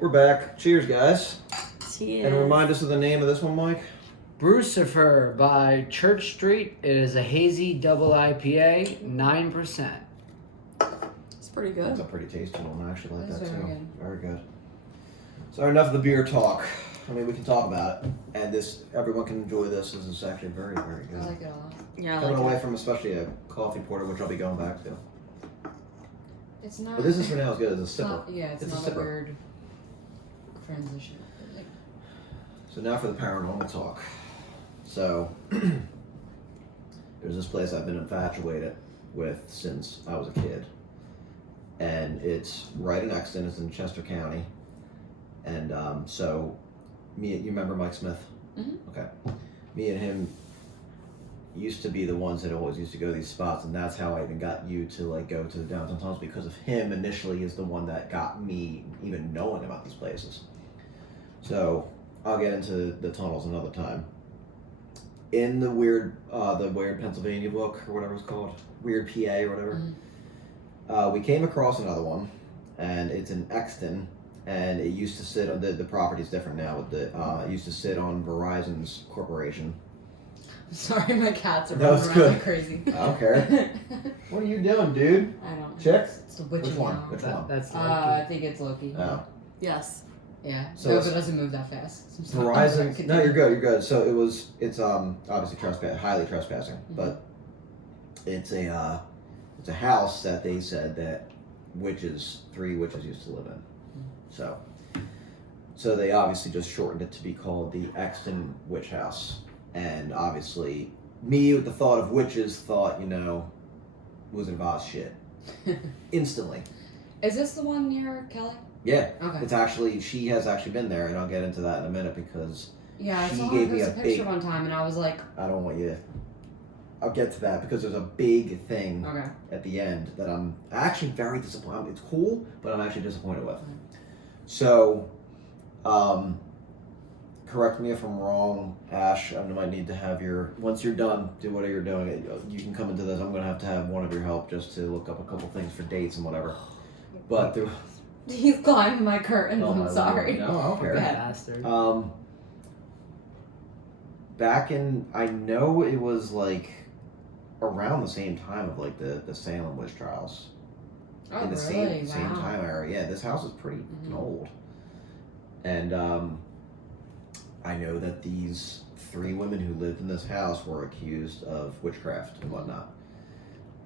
we're back. Cheers, guys. Cheers. And remind us of the name of this one, Mike. Brucifer by Church Street. It is a hazy double IPA, 9%. It's pretty That's good. a pretty tasty one. I actually like That's that very too. good. Very good. So enough of the beer talk. I mean, we can talk about it, and everyone can enjoy this. This is actually very, very good. I like it a lot. Yeah, I Coming like away it. from especially a coffee porter, which I'll be going back to. It's not. But this is for now as good as a It's sipper. not, yeah, it's It's a not a sipper. weird transition. Like, So now for the paranormal talk. So there's this place I've been infatuated with since I was a kid, and it's right in Exton. It's in Chester County, and so you remember Mike Smith? Mhm. Okay. Me and him used to be the ones that always used to go to these spots, and that's how I even got you to like go to the downtown tunnels, because of him initially is the one that got me even knowing about these places. So I'll get into the tunnels another time. In the weird Pennsylvania book or whatever it's called, Weird PA or whatever, we came across another one, and it's in Exton, and it used to sit on the property's different now. With it used to sit on Verizon's corporation. I'm sorry, my cats are That was running around good. like crazy. I don't care. What are you doing, dude? I don't know. Chicks? It's the witching Which one? hour. Which one? That's I lucky. think it's Loki. Oh, Yes. Yeah. So So it's- it doesn't move that fast. Verizon. No, you're good. You're good. So it's obviously highly trespassing, but it's a house that they said that three witches used to live in. So they obviously just shortened it to be called the Exton Witch House, and obviously me with the thought of witches thought Wizard of Oz shit instantly. Is this the one near Kelly? Yeah. Okay. She has actually been there, and I'll get into that in a minute because Yeah, I she saw her gave me post a a picture big- one time, and I was like, I don't want you. I'll get to that because there's a big thing okay. at the end that I'm actually very disappointed. It's cool, but I'm actually disappointed with. So, correct me if I'm wrong, Ash. I might need to have once you're done, do whatever you're doing. You can come into this. I'm going to have one of your help just to look up a couple things for dates and whatever. But there. He's climbing my curtains. Oh, my I'm sorry. Lord. No, I don't care. Go ahead. Bastard. Back in, I know it was like around the same time of like the Salem witch trials. Oh, In the really? same Wow. time era. Yeah, this house is pretty old. And I know that these 3 women who lived in this house were accused of witchcraft and whatnot.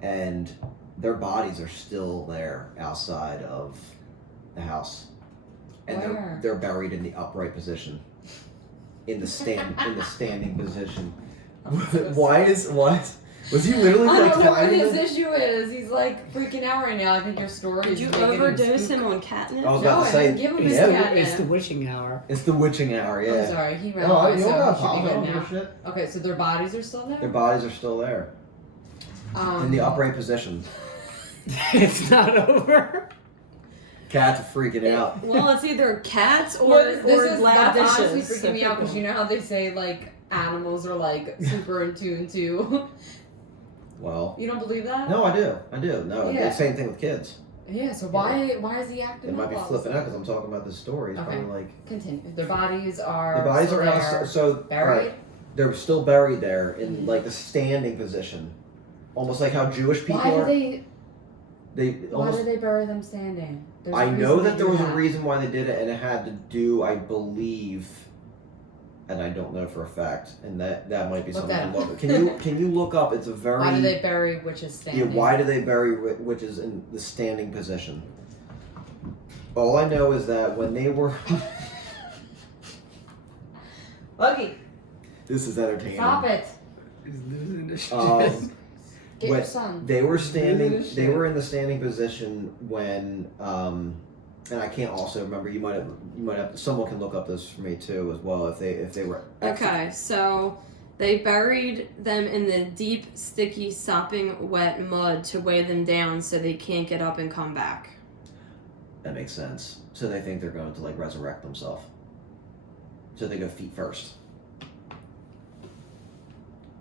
And their bodies are still there outside of the house. And Where? they're buried in the upright position. In the standing position. Why was he literally I like don't know what climbing his it? issue is. He's like freaking out right now. I think your story Did is you making overdose spook. him on catnip? I was No, about to I say, didn't give him It's, his yeah, catnip. it's the witching hour. it's the witching hour, yeah. I'm sorry, he ran No, away, you don't so gotta we should be apologize. I don't good give a now. shit. Okay, so their bodies are still there? Their bodies are still there. In the upright position. It's not over. Cats are freaking out. Well, it's either cats or, Well, or loud that's honestly dishes. freaking me out because you know how they say like animals are like super in tune too. Well, You don't believe that? no, I do. No, Yeah. it's the same thing with kids. Yeah. So why is he acting? They might up be all of a flipping out sudden? because I'm talking about this story. It's Okay. probably like Continue. Their bodies are. the bodies still are there, out. So buried. alright, they're still buried there in Mhm. like the standing position, almost like how Jewish people Why are. do They Why almost. do they bury them standing? There's a I know reason that they there do was a that. reason why they did it, and it had to do, I believe, and I don't know for a fact, and that might be Look something that to up. look. Can you look up? It's a very. Why do they bury witches Yeah, standing? why do they bury witches in the standing position? All I know is that when they were. Lucky, This is entertaining. stop it. He's losing his shit. Get When your son. They were standing. Shit. They were in the standing position when. And I can't also remember. You might have. Someone can look up this for me too as well if they were. Okay, so they buried them in the deep, sticky, sopping wet mud to weigh them down so they can't get up and come back. That makes sense. So they think they're going to like resurrect themselves. So they go feet first.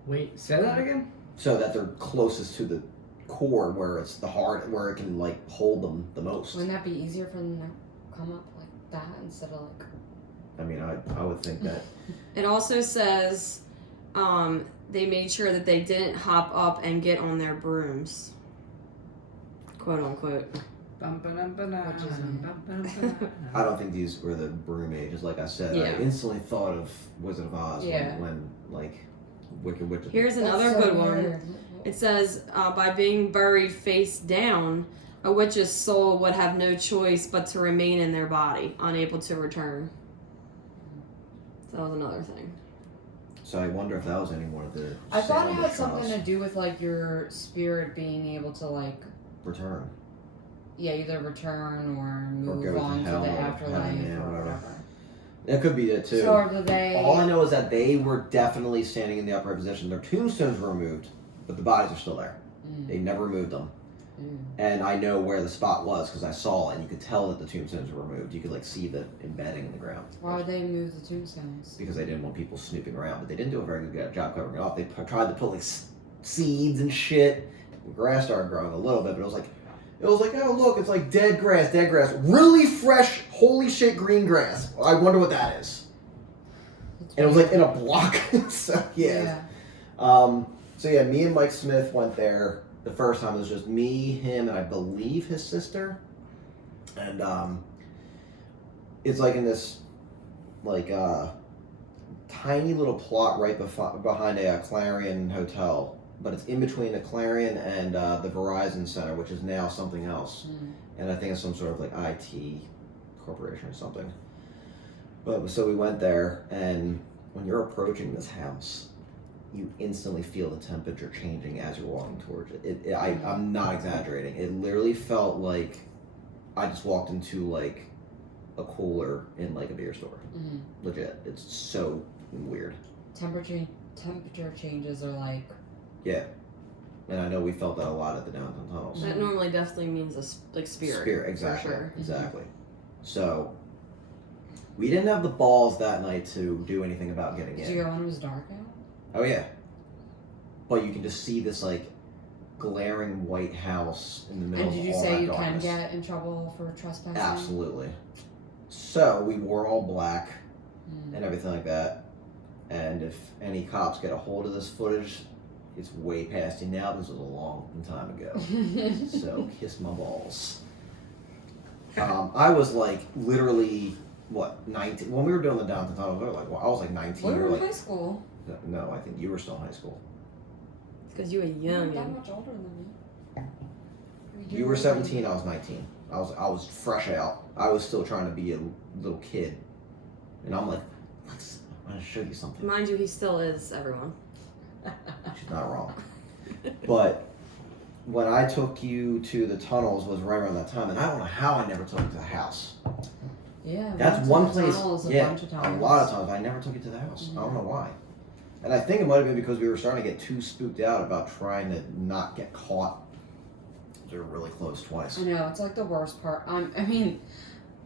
Wait, say that again? So that they're closest to the core where it's the heart, where it can like hold them the most. Wouldn't that be easier for them to come up? Like that instead of like. I mean, I would think that. It also says they made sure that they didn't hop up and get on their brooms. Quote unquote. I don't think these were the broom ages. Like I said, Yeah. I instantly thought of Wizard of Oz Yeah. when like Wicked Witch. Here's another That's so good one. weird. It says, by being buried face down, a witch's soul would have no choice but to remain in their body, unable to return. So that was another thing. So I wonder if that was any more of the. I thought it Salem had something trials. to do with like your spirit being able to like, Return. yeah, either return or Or move go to on to hell the or afterlife heaven, yeah, or whatever. whatever. That could be it too. So do they? All I know is that they were definitely standing in the upright position. Their tombstones were removed, but the bodies are still there. Mm, They never removed them. mm. And I know where the spot was because I saw it, and you could tell that the tombstones were removed. You could like see the embedding in the ground. Why would they move the tombstones? Because they didn't want people snooping around, but they didn't do a very good job covering it off. They tried to put like seeds and shit. The grass started growing a little bit, but it was like, oh look, it's like dead grass, really fresh, holy shit, green grass. I wonder what that is. It's And it was like weird. in a block. So yeah. So yeah, me and Mike Smith went there the first time. It was just me, him, and I believe his sister. And it's like in this like tiny little plot right behind a Clarion hotel, but it's in between the Clarion and the Verizon Center, which is now something else. Mm. And I think it's some sort of like IT corporation or something. But so we went there, and when you're approaching this house, you instantly feel the temperature changing as you're walking towards it. I'm not exaggerating. It literally felt like I just walked into like a cooler in like a beer store. Mm. Legit. It's so weird. Temperature changes are like. Yeah. And I know we felt that a lot at the downtown tunnels. That normally definitely means like spirit. Exactly. For sure. Exactly. So we didn't have the balls that night to do anything about getting Did in. you go when it was dark out? Oh yeah. But you can just see this like glaring white house in the middle And did of you all say that you darkness. can get in trouble for trespassing? Absolutely. So we wore all black Mm. and everything like that. And if any cops get a hold of this footage, it's way past you now. This was a long time ago. So kiss my balls. I was like literally what 19 when we were doing the downtown tunnel. We were like, well, I was like 19 We or were in like high school. no, I think you were still in high school. Because you were You weren't that young. much older than me. You were 17. I was 19. I was fresh out. I was still trying to be a little kid, and I'm like, I'm gonna show you something. Mind you, he still is, everyone. She's not wrong. But when I took you to the tunnels was right around that time, and I don't know how I never took you to the house. Yeah. That's we one went to the place. tunnels Yeah, bunch of times. a lot of times I never took you to the house. I don't know why. And I think it might have been because we were starting to get too spooked out about trying to not get caught. We were really close twice. I know, it's like the worst part. I mean,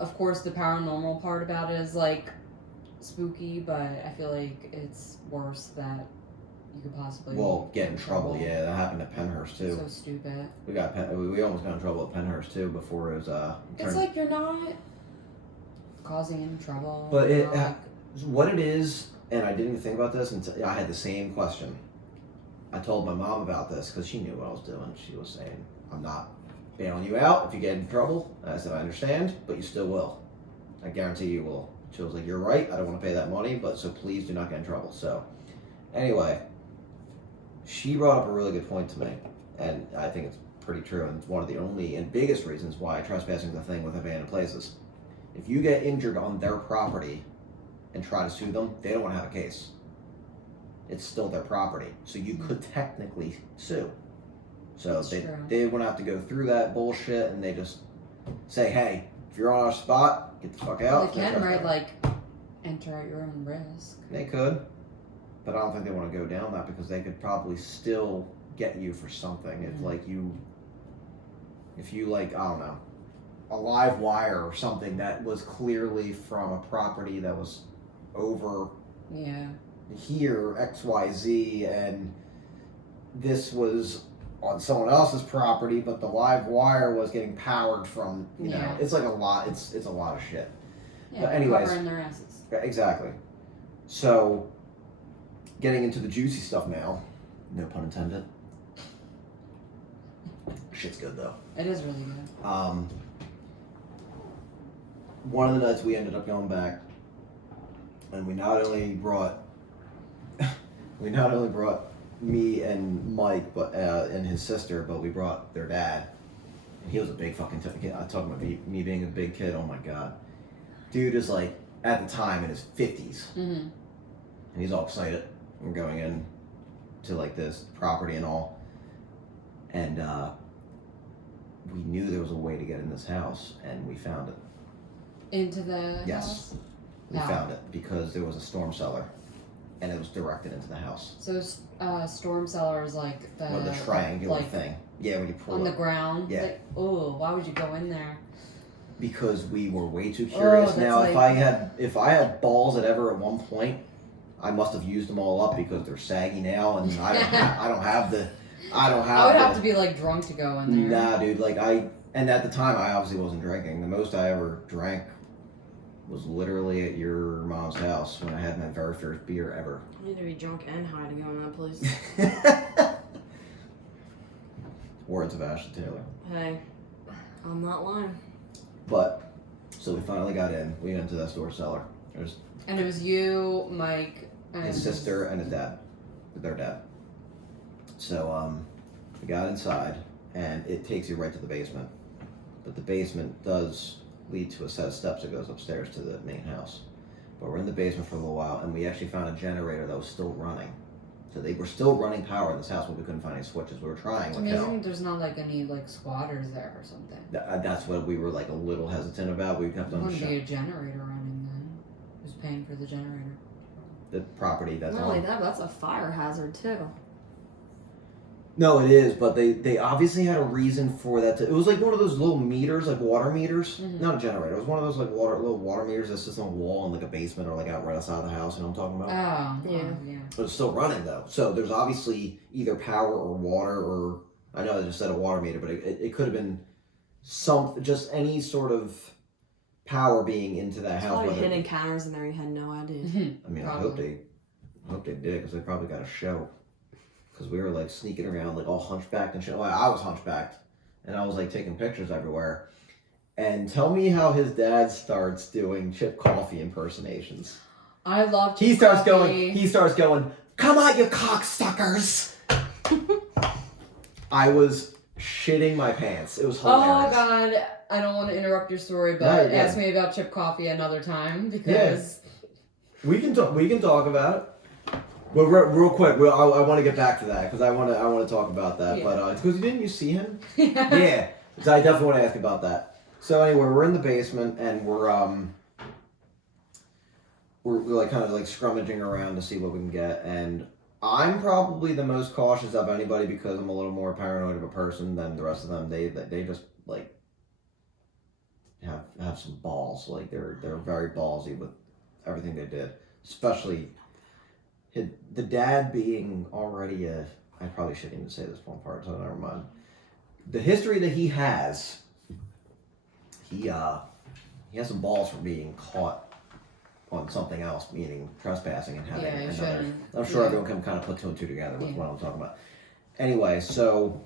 of course, the paranormal part about it is like spooky, but I feel like it's worse that you could possibly Get in trouble. Yeah, that happened at Penhurst too. So stupid. We almost got in trouble at Penhurst too before it was It's turned. like you're not causing any trouble. But you're it- not, like, What it is, and I didn't even think about this until I had the same question. I told my mom about this because she knew what I was doing. She was saying, I'm not bailing you out if you get in trouble. And I said, I understand, but you still will. I guarantee you will. She was like, you're right. I don't want to pay that money, but so please do not get in trouble. So anyway, she brought up a really good point to me, and I think it's pretty true, and it's one of the only and biggest reasons why trespassing is a thing with abandoned places. If you get injured on their property and try to sue them, they don't want to have a case. It's still their property, so you could technically sue. So That's they true. they wouldn't have to go through that bullshit, and they just say, hey, if you're on our spot, get the fuck out. they can, right? Like, enter at your own risk. They could, but I don't think they want to go down that because they could probably still get you for something if you like, I don't know, a live wire or something that was clearly from a property that was over Yeah. here, XYZ, and this was on someone else's property, but the live wire was getting powered from, you know, Yeah. it's like a lot, it's a lot of shit. Yeah, But anyways, covering their asses. exactly. So, getting into the juicy stuff now. No pun intended. Shit's good though. It is really good. One of the nights we ended up going back, and we not only brought me and Mike, but and his sister, but we brought their dad. He was a big fucking kid. I'm talking about me being a big kid. Oh my god, dude is like at the time in his 50s, and he's all excited. We're going in to like this property and all, and we knew there was a way to get in this house, and we found it. Into the Yes. house? We How? found it because there was a storm cellar, and it was directed into the house. So, storm cellar is like the... Or the triangular like, thing. Yeah, when you pull on the up. ground? Yeah. Like, oh, why would you go in there? Because we were way too curious. that's Now, like- if I had balls at one point, I must have used them all up because they're saggy now, and I don't have the. I would have to be like drunk to go in there. Nah, dude. And at the time, I obviously wasn't drinking. The most I ever drank was literally at your mom's house when I had my very first beer ever. I need to be drunk and high to go in that place. Words of Ashley Taylor. Hey, I'm not lying. But so we finally got in. We went to that store cellar. There's And it was you, Mike, and his sister and his dad, their dad. So we got inside, and it takes you right to the basement. But the basement does lead to a set of steps that goes upstairs to the main house. But we're in the basement for a little while, and we actually found a generator that was still running. So they were still running power in this house, but we couldn't find any switches. We were trying. It's Like hell. amazing there's not like any like squatters there or something. That's what we were like a little hesitant about. We kept There on wouldn't be a generator running then. Who's paying for the generator? the property that's Not on. only that, but that's a fire hazard too. No, it is, but they obviously had a reason for that. It was like one of those little meters, like water meters. Mhm. Not a generator. It was one of those like little water meters that sits on a wall in like a basement or like out right outside the house. You know what I'm talking about? Oh, Yeah. yeah. But it's still running though. So there's obviously either power or water, or I know I just said a water meter, but it could have been just any sort of power being into that There's house. probably whether- hidden cameras in there you had no idea. I mean, I hope they did, because they probably got a show. Because we were like sneaking around, like all hunchbacked and shit. Well, I was hunchbacked, and I was like taking pictures everywhere. And tell me how his dad starts doing Chip Coffee impersonations. I love He starts coffee. going, "Come on, you cocksuckers!" I was shitting my pants. It was hilarious. Oh god, I don't want to interrupt your story, No, but you're good. ask me about Chip Coffee another time because We can talk about it. Well, real quick, I want to get back to that because I want to talk about that. Yeah. But because didn't you see him? Yeah, so I definitely want to ask about that. So anyway, we're in the basement and we're like kind of like scrummaging around to see what we can get, and I'm probably the most cautious of anybody because I'm a little more paranoid of a person than the rest of them. They just like have some balls. Like they're very ballsy with everything they did, especially the dad being already I probably shouldn't even say this one part, so never mind. The history that he has some balls for being caught on something else, meaning trespassing and having Yeah, you another. shouldn't. I'm sure Yeah. everyone can kind of put two and two together with Yeah. what I'm talking about. Anyway, so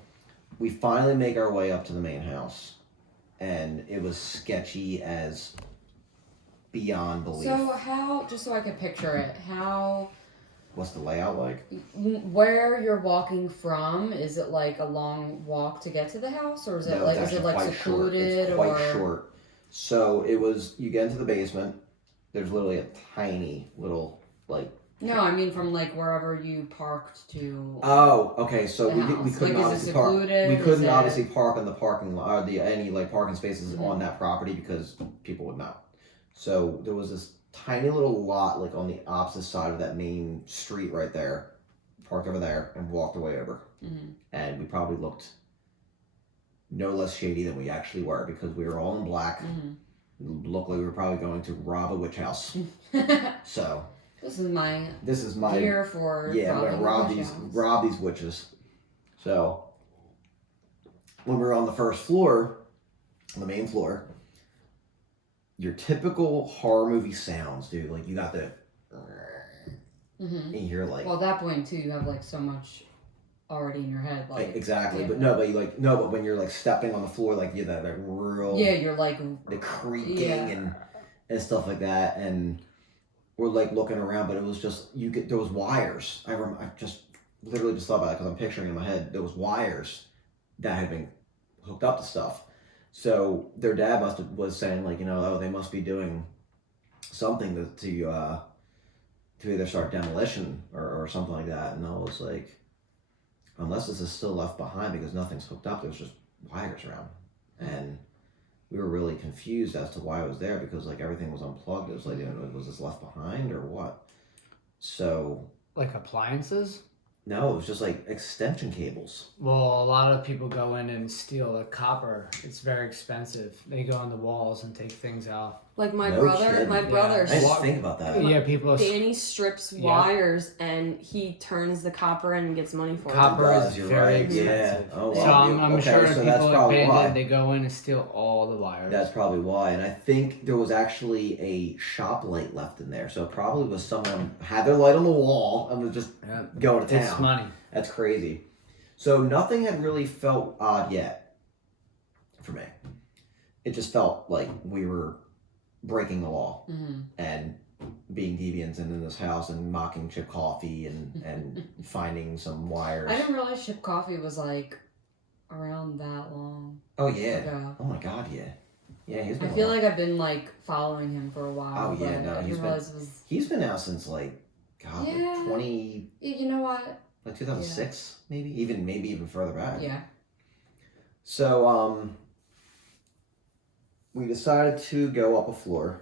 we finally make our way up to the main house, and it was sketchy as beyond belief. So how, just so I can picture it, how, What's the layout like? where you're walking from, is it like a long walk to get to the house, or is it No, like, it's is it actually like quite short. secluded, It's quite or? short. So it was, you get into the basement, there's literally a tiny little, like, No, I mean from like wherever you parked to. oh, okay, so The we house. couldn't Like, is it obviously park. secluded? We Is couldn't it- obviously park in the parking lot, or any like parking spaces Mhm. on that property because people would know. So there was this tiny little lot like on the opposite side of that main street right there, parked over there, and walked away over. Mhm. And we probably looked no less shady than we actually were because we were all in black. Mhm. Looked like we were probably going to rob a witch house. So This is my this is my gear for yeah. I'm gonna robbing the witch house. rob these witches. So when we were on the first floor, on the main floor, your typical horror movie sounds, dude. Like you got the, Mm-hmm. and you're like, Well, at that point too, you have like so much already in your head. Like exactly, yeah. but when you're like stepping on the floor, like you that real, Yeah, you're like the creaking Yeah. and stuff like that, and we're like looking around, but it was just there was wires. I just literally just thought about it because I'm picturing in my head there was wires that had been hooked up to stuff. So their dad was saying like, oh, they must be doing something to either start demolition or something like that. And I was like, unless this is still left behind because nothing's hooked up, there's just wires around. And we were really confused as to why it was there because like everything was unplugged. It was like, was this left behind or what? So Like appliances? no, it was just like extension cables. Well, a lot of people go in and steal the copper. It's very expensive. They go on the walls and take things out. Like my No brother, kidding. my Yeah. brother, I didn't Wa- think about that. Yeah, people. Danny strips Yeah. wires and he turns the copper in and gets money for Copper It does, is you're very right. expensive. Yeah. Oh, So wow. I'm Okay, sure so people that's like probably Bandit, why. they go in and steal all the wires. That's probably why. And I think there was actually a shop light left in there. So it probably was someone had their light on the wall and was just Yeah. going to It's town. money. That's crazy. So nothing had really felt odd yet for me. It just felt like we were breaking the law Mm-hmm. and being deviants and in this house and mocking Chip Coffee and finding some wires. I didn't realize Chip Coffee was like around that long Oh yeah. ago. Oh my god, yeah. Yeah, he's I been feel around. like I've been like following him for a while. Oh, yeah, but no, I he's didn't been- realize it was. He's been out since like God, like Yeah. 20 You know what? like 2006 maybe even further back. Yeah. So we decided to go up a floor,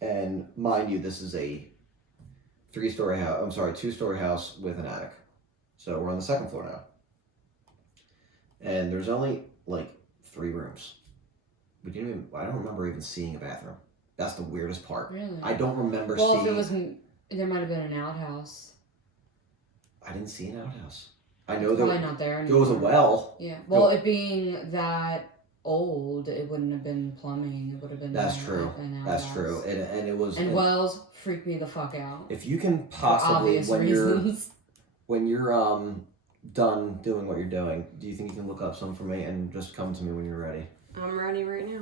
and mind you, this is a two-story house with an attic. So we're on the second floor now, and there's only like 3 rooms. I don't remember even seeing a bathroom. That's the weirdest part. Really. I don't remember Well, seeing. if it was, there might have been an outhouse. I didn't see an outhouse. I It's know probably there not there. was a anymore. well. Yeah. Well, it being that old, it wouldn't have been plumbing. It would have been. That's true. An That's outhouse. true. And it was. And wells freak me the fuck out. if you can For possibly obvious when reasons. you're done doing what you're doing, do you think you can look up some for me and just come to me when you're ready? I'm ready right now.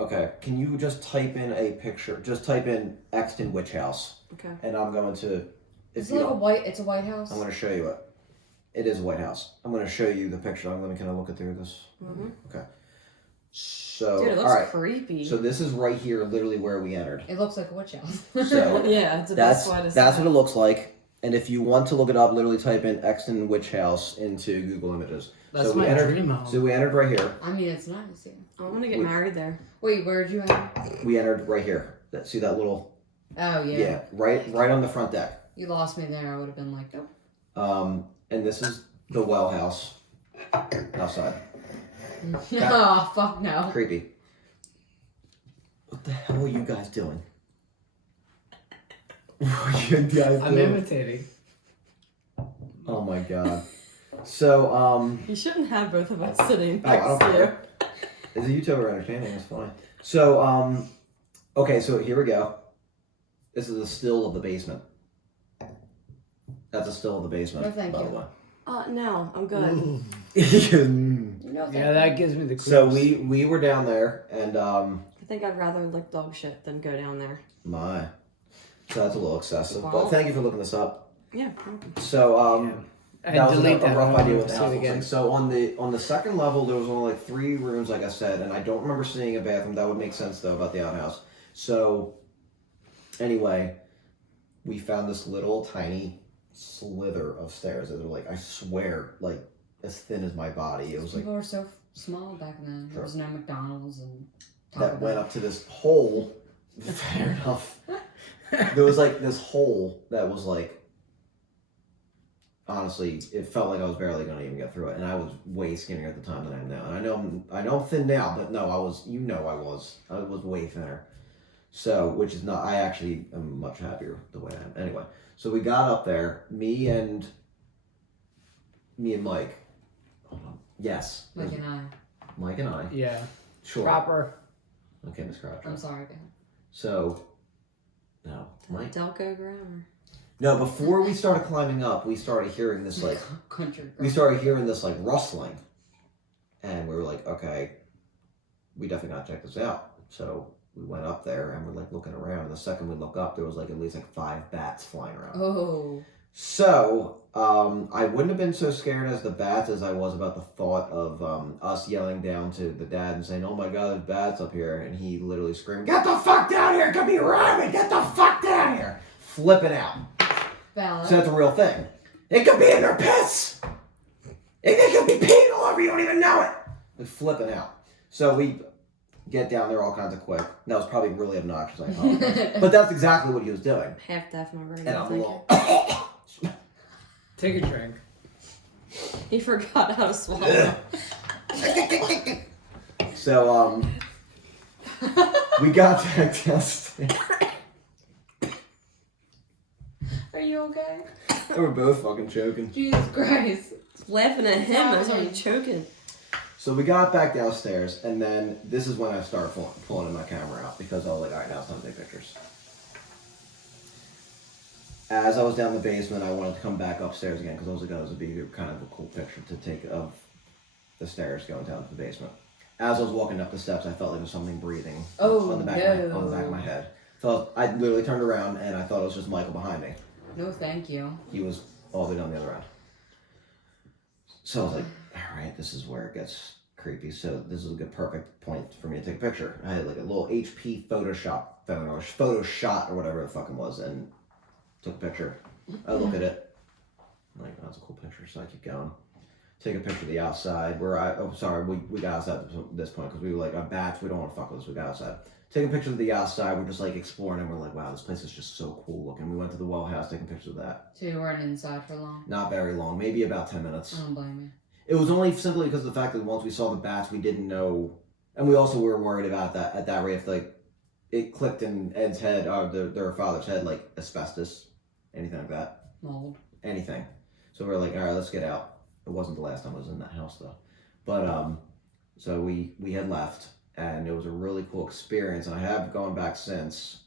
Okay, can you just type in a picture? Just type in Exton Witch House, Okay. and I'm going to. It's If you like a don't, white. It's a White House. I'm going to show you it. It is a White House. I'm going to show you the picture. I'm going to kind of look it through this. Mhm. Okay. So Dude, it looks all right. creepy. So this is right here, literally where we entered. It looks like a witch house. So yeah, it's the that's best way to that's say what it looks like. And if you want to look it up, literally type in Exton Witch House into Google Images. That's So we my entered- dream home. So we entered right here. I mean, it's nice. Yeah. I want to get married there. Wait, where'd you have? We entered right here. See that little? Oh yeah. Yeah, right on the front deck. You lost me there. I would have been like, oh. And this is the well house outside. Oh fuck no. Creepy. What the hell are you guys doing? What are you guys I'm doing? imitating. Oh my god. So You shouldn't have both of us sitting Oh, I next don't to you. care. It's a Utopia entertaining. It's fine. So okay. So here we go. This is a still of the basement. That's a still of the basement. No, thank by you. the way. No, I'm good. No, Yeah, that gives me the creeps. So we were down there, and I think I'd rather lick dog shit than go down there. my, so that's a little excessive. Wow. But thank you for looking this up. Yeah. So And that was delete a that. rough I idea don't what the see house it looks again. like. So on the second level, there was only like 3 rooms, like I said, and I don't remember seeing a bathroom. That would make sense though about the outhouse. So anyway, we found this little tiny slither of stairs that were like, I swear, like as thin as my body. It was like People were so small back then. There was no McDonald's and. Taco that went Bell. up to this hole. Fair enough. There was like this hole that was like, honestly, it felt like I was barely going to even get through it, and I was way skinnier at the time than I am now. And I know I'm thin now, but no, I was way thinner. So, which is not. I actually am much happier the way I am. Anyway, so we got up there, me and Mike. Hold on. Yes, Mike and I. Mike and I. Yeah. Sure. Proper. Okay, Miss Crouch. I'm sorry, go ahead. So, no, Mike. Delco grammar. No, before we started climbing up, we started hearing this like Country. we started hearing this like rustling, and we were like, okay, we definitely gotta check this out. So we went up there and we're like looking around. And the second we look up, there was like at least like 5 bats flying around. Oh. So I wouldn't have been so scared as the bats as I was about the thought of us yelling down to the dad and saying, "Oh my God, there's bats up here!" And he literally screamed, "Get the fuck down here! It could be rabbit! Get the fuck down here!" Flipping out. Valid. So that's a real thing. It could be in their piss. They could be peeing all over you. You don't even know it. Like flipping out. So we get down there all kinds of quick. That was probably really obnoxious. I apologize. But that's exactly what he was doing. Half deaf in my brain. And I'm a Thank little. Take a drink. you. He forgot how to swallow. So we got back downstairs. Are you okay? We're both fucking choking. Jesus Christ. Laughing at him. I was already choking. So we got back downstairs, and then this is when I started pulling my camera out because I was like, all right, now it's time to take pictures. As I was down the basement, I wanted to come back upstairs again because I was like, oh, this would be kind of a cool picture to take of the stairs going down to the basement. As I was walking up the steps, I felt like there was something breathing on the back of my head. So I literally turned around, and I thought it was just Michael behind me. No, thank you. He was all the way down the other end. So I was like, all right, this is where it gets creepy. So this is a good, perfect point for me to take a picture. I had like a little HP Photoshop phone or Photoshot or whatever the fucking was, and took a picture. I look at it. I'm like, oh, that's a cool picture. So I keep going. Take a picture of the outside. We got outside at this point because we were like, bats, we don't want to fuck with this. We got outside. Taking pictures of the outside. We're just like exploring, and we're like, wow, this place is just so cool looking. We went to the well house, taking pictures of that. So you weren't inside for long? Not very long, maybe about 10 minutes. I don't blame you. It was only simply because of the fact that once we saw the bats, we didn't know, and we also were worried about that at that rate. If like it clicked in Ed's head, or their father's head, like asbestos, anything like that, Mold. anything. So we were like, all right, let's get out. It wasn't the last time I was in that house though, but so we had left, and it was a really cool experience, and I have gone back since.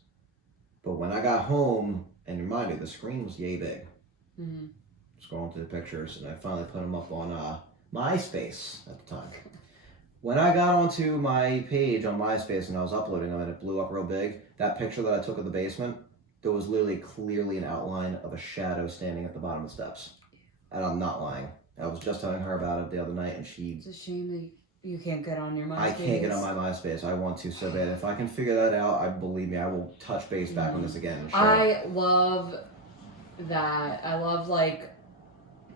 But when I got home, and remind me, the screen was yay big. Mm-hmm. Scrolling through the pictures, and I finally put them up on MySpace at the time. When I got onto my page on MySpace and I was uploading them and it blew up real big, that picture that I took of the basement, there was literally clearly an outline of a shadow standing at the bottom of the steps. And I'm not lying. I was just telling her about it the other night, and It's a shame that you can't get on your MySpace. I can't get on my MySpace. I want to so bad. If I can figure that out, believe me, I will touch base back on this again. And I love that. I love like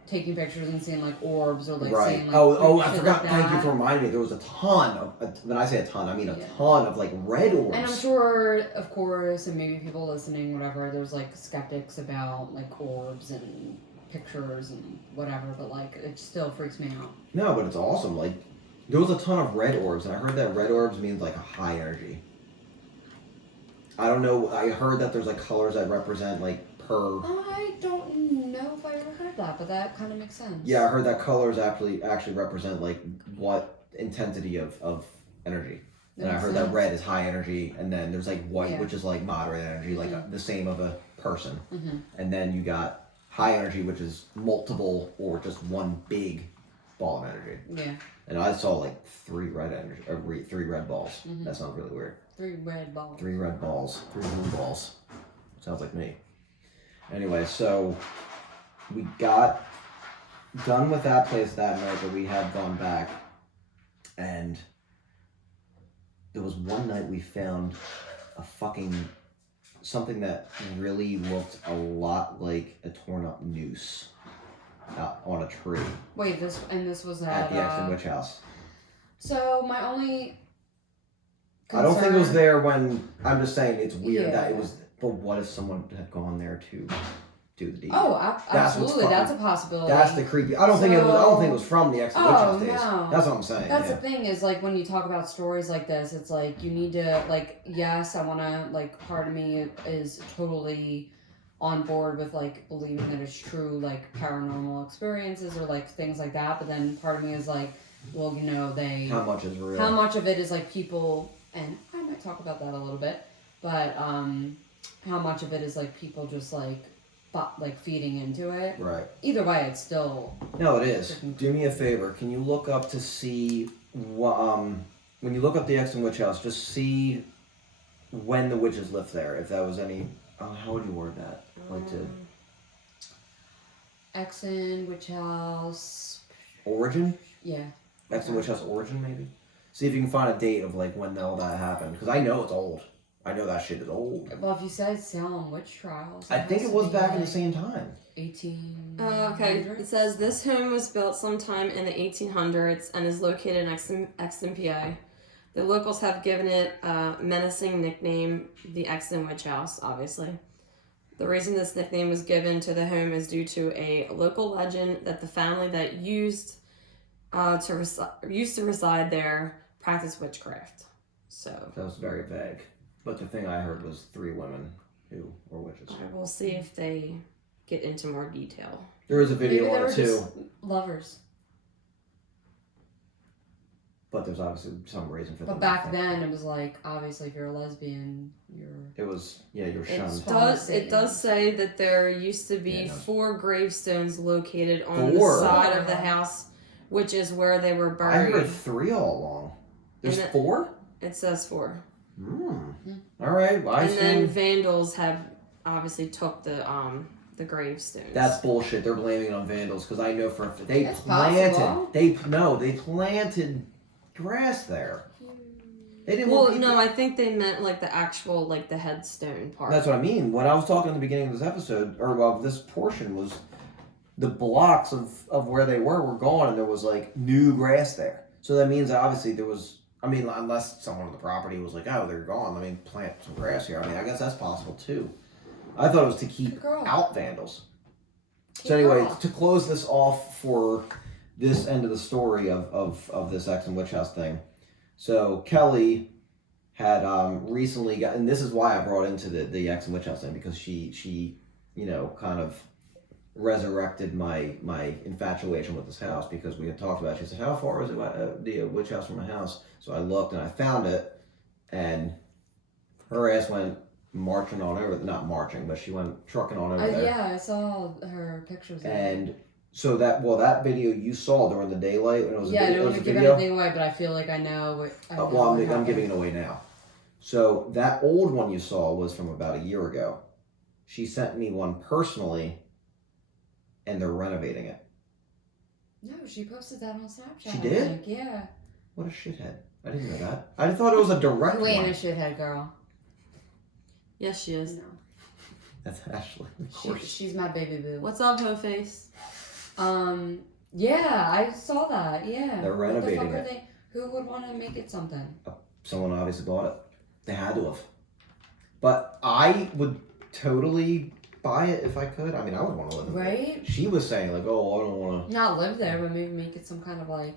taking pictures and seeing like orbs or like seeing like I forgot. Like Thank you for reminding me. There was a ton of. When I say a ton, I mean a Yeah. ton of like red orbs. And I'm sure, of course, and maybe people listening, whatever, there's like skeptics about like orbs and pictures and whatever, but like it still freaks me out. No, but it's awesome. Like there was a ton of red orbs, and I heard that red orbs means like a high energy. I don't know. I heard that there's like colors that represent like per. I don't know if I ever heard that, but that kind of makes sense. Yeah, I heard that colors actually represent like what intensity of energy. And I heard that red is high energy, and then there's like white, which is like moderate energy, like the same of a person. Mm-hmm. And then you got high energy, which is multiple or just one big ball of energy. Yeah. And I saw like three red balls. Mm-hmm. That sounds really weird. 3 red balls. 3 red balls. 3 blue balls. Sounds like me. Anyway, so we got done with that place that night, but we had gone back, and there was one night we found a fucking something that really looked a lot like a torn up noose on a tree Wait, this was at the Exton Witch House. So my only I don't think it was there when, I'm just saying it's weird that it Yeah. was, but what if someone had gone there to do the deed? Oh, That's what's absolutely, that's a fucking- possibility. That's the creepy. I don't think it was from the Exton Witch House days. No. That's what I'm saying. That's yeah. the thing is like when you talk about stories like this, it's like you need to like, yes, I want to like, part of me is totally on board with like believing that it's true, like paranormal experiences or like things like that, but then part of me is like, well, you know, How much is real? how much of it is like people, and I might talk about that a little bit, but how much of it is like people just like feeding into it? Right. Either way, it's still. No, it is. Do me a favor. Can you look up to see when you look up the Exton Witch House, just see when the witches lived there. If that was any. How would you word that? Like to Exton Witch House. origin. Yeah. Exton Witch House origin, maybe. See if you can find a date of like when all that happened, because I know it's old. I know that shit is old. Well, if you said Salem witch trials, I think it was back in the same time. 18. Okay, it says this home was built sometime in the 1800s and is located in Exton, PA. The locals have given it a menacing nickname, the Exton Witch House, obviously. The reason this nickname was given to the home is due to a local legend that the family that used to reside there practiced witchcraft. So That was very vague. But the thing I heard was 3 women who were witches. we'll see if they get into more detail. There is a Maybe video they on were it too, just lovers. but there's obviously some reason for that. But back then, it was like, obviously, if you're a lesbian, you're. It was, you're shunned. It does say that there used to be Yeah, no. 4 gravestones located on 4? the side of the house, which is where they were I buried. heard 3 all along. There's And it- 4? It says 4. Alright, well, I And then assume vandals have obviously took the gravestones. that's bullshit. They're blaming it on vandals because I know for a they It's planted. possible. They planted grass there. They didn't well, want people. no, I think they meant like the actual like the headstone part. That's what I mean. When I was talking at the beginning of this episode, or of this portion, was the blocks of where they were gone, and there was like new grass there. So that means that obviously there was. I mean, unless someone on the property was like, "Oh, they're gone. Let me plant some grass here." I mean, I guess that's possible too. I thought it was to keep Good girl. out vandals. So Good anyway, girl. to close this off for this end of the story of this Exton Witch House thing. So Kelly had recently got, and this is why I brought into the Exton Witch House thing, because she kind of resurrected my infatuation with this house, because we had talked about it. She said, "How far is it the witch house from my house?" So I looked and I found it, and her ass went marching on over. Not marching, but she went trucking on over there. Yeah, I saw her pictures. And so that video you saw during the daylight, when it was Yeah, I a, don't it want was to a give video. anything away, but I feel like I know what. I'm giving it away now. So that old one you saw was from about a year ago. She sent me one personally, and they're renovating it. No, she posted that on Snapchat. She I did? think, yeah. What a shithead! I didn't know that. I thought it was a direct You ain't one. a shithead girl. Yes, she is. No. That's Ashley, of course. She's my baby boo. What's up, Ho Face? Yeah, I saw that. Yeah. They're renovating What the fuck it. are they? Who would want to make it something? Someone obviously bought it. They had to have. But I would totally buy it if I could. I mean, I would want to live in it. Right? She was saying like, "Oh, I don't want to." Not live there, but maybe make it some kind of like.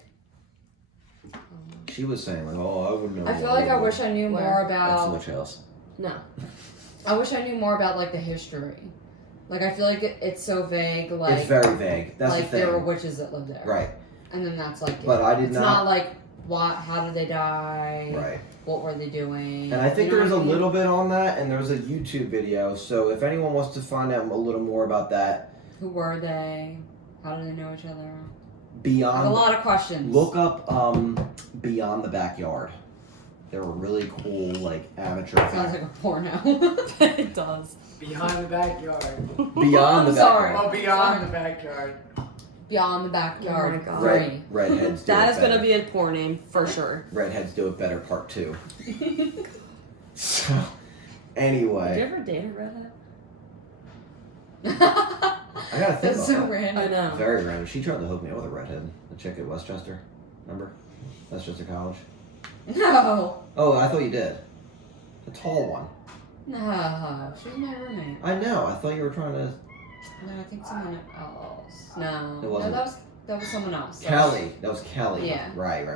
She was saying like, "Oh, I wouldn't know." I feel like I wish I knew Where? more That's about. the witch house. No. I wish I knew more about like the history. Like I feel like it's so vague. Like It's very vague. That's like the thing. there were witches that lived there. Right. And then that's like. But I did it's not. not like what. How did they die? Right. What were they doing? And I think You know there's a what I mean? little bit on that, and there's a YouTube video. So if anyone wants to find out a little more about that, Who were they? How do they know each other? I have a Beyond, lot of questions. look up Beyond the Backyard. They're a really cool like amateur. Sounds like a porno. It does. Behind the backyard. Beyond the I'm sorry. Backyard. Oh, beyond the backyard. Beyond the backyard. Oh my God. Three. Redheads do That it is going to better. be a poor name for sure. Redheads do it better. Part 2. So Did you anyway, ever date a redhead? I gotta think That's about so that. random. I know. Very random. She tried to hook me up with a redhead. The chick at Westchester. Remember? Westchester College. No. Oh, I thought you did. The tall one. No. She's my roommate. I know. I thought you were trying to. No, I think someone else. No. It wasn't. No, that was someone else. Kelly. That was Kelly. Yeah. Right.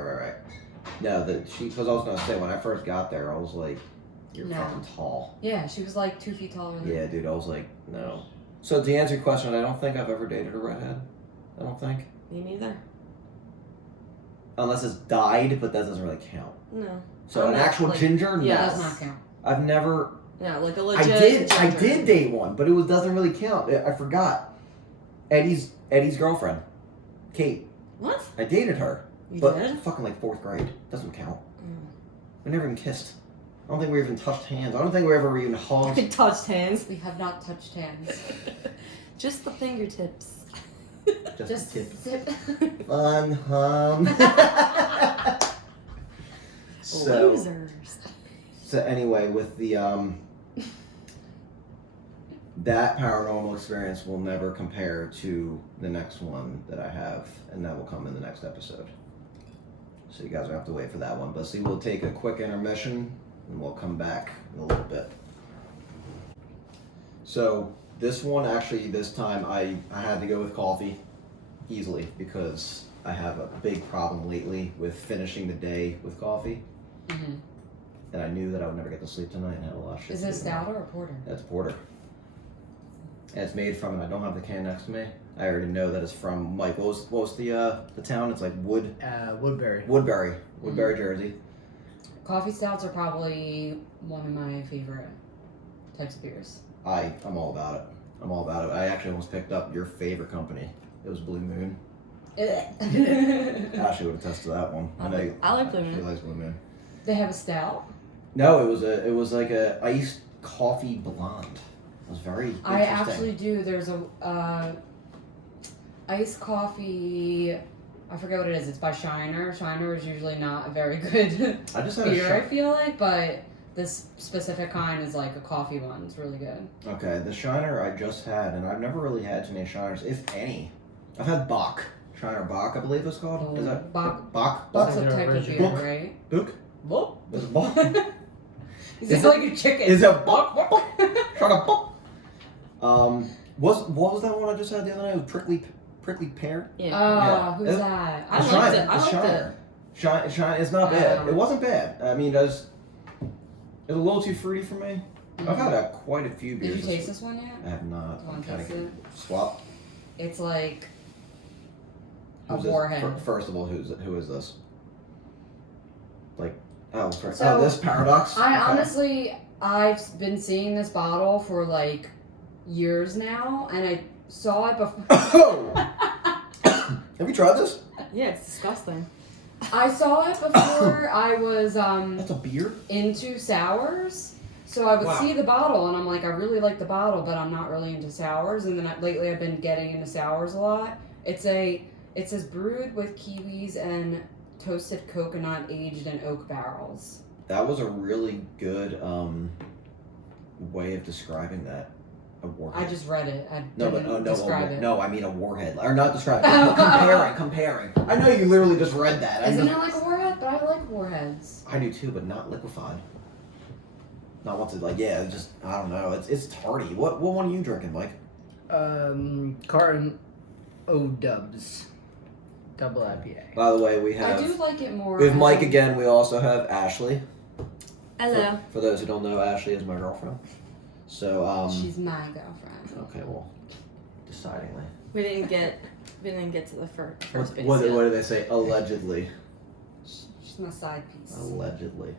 No, because I was gonna say when I first got there, I was like, "You're No. fucking tall." Yeah, she was like 2 feet taller than Yeah, dude. I was like, no. So to answer your question, I don't think I've ever dated a redhead. I don't think, Me neither. unless it's dyed, but that doesn't really count. No. So I'm an not, actual like- ginger? No. yeah. That does not count. I've never. Yeah, like a I legit. did ginger. date one, but it doesn't really count. I forgot. Eddie's girlfriend, Kate. What? I dated her, You but did? fucking like 4th grade. Doesn't count. Mm. We never even kissed. I don't think we even touched hands. I don't think we ever even hugged. We touched hands. We have not touched hands. Just the fingertips. Just a tip. sip. Fun, So, Losers. so anyway, with the that paranormal experience will never compare to the next one that I have, and that will come in the next episode. So you guys will have to wait for that one. But see, we'll take a quick intermission, and we'll come back in a little bit. So this one, actually, this time I had to go with coffee easily because I have a big problem lately with finishing the day with coffee. Mhm. And I knew that I would never get to sleep tonight and had a lot of shit Is to it do stout tomorrow. or a porter? That's porter. And it's made from, and I don't have the can next to me. I already know that it's from Mike. What was the town? It's like Woodbury. Woodbury, Jersey. Coffee stouts are probably one of my favorite types of beers. I'm all about it. I'm all about it. I actually almost picked up your favorite company. It was Blue Moon. Ashley would attest to that one. I like Blue Moon. She likes Blue Moon. They have a stout. No, it was like a iced coffee blonde. It was very interesting. I actually do. There's a iced coffee. I forget what it is. It's by Shiner. Shiner is usually not a very good I just had a beer, I shot. feel like, but this specific kind is like a coffee one. It's really good. Okay, the Shiner I just had, and I've never really had too many Shiners, if any. I've had Bach. Shiner Bach, I believe it's called. Is that Bach? Bach? That's They're a type of original. beer, Book. right? Book? Whoop. Is it Bach? Is Is it like a chicken? Is it Bach? Shiner Bach. What was that one I just had the other night? It was prickly pear. Yeah. Yeah. Who's that? I It's liked Shiner. it. I It's liked Shiner. Shiner. It's not bad. It wasn't bad. I mean, it's a little too fruity for me. I've had quite a few beers. Did you taste this one yet? I have not. Do you want to I'm taste kinda it? swap. It's like a Who's this? warhead. First of all, who is this? Like, sorry. So, This Paradox. I Okay. honestly, I've been seeing this bottle for like years now, and I saw it before. Have you tried this? Yeah, it's disgusting. I saw it before I was That's a beer. into sours. So I would Wow. see the bottle, and I'm like, I really like the bottle, but I'm not really into sours. And then lately, I've been getting into sours a lot. It says brewed with kiwis and toasted coconut aged in oak barrels. That was a really good way of describing that. A warhead. I just read it. I No, didn't but no, describe it. no. I mean a warhead, or not describing. Comparing. I know you literally just read that. Isn't it like a warhead? But I like warheads. I do too, but not liquefied. Not once it it's just I don't know. It's tardy. What one are you drinking, Mike? Carton O-Dubs. Double IPA. By the way, we I have do like it more. with Mike again. We also have Ashley. Hello. For those who don't know, Ashley is my girlfriend. So She's my girlfriend. okay, well, decidingly. We didn't get to the first base What yet. did they say? Allegedly. She's my side piece. Allegedly.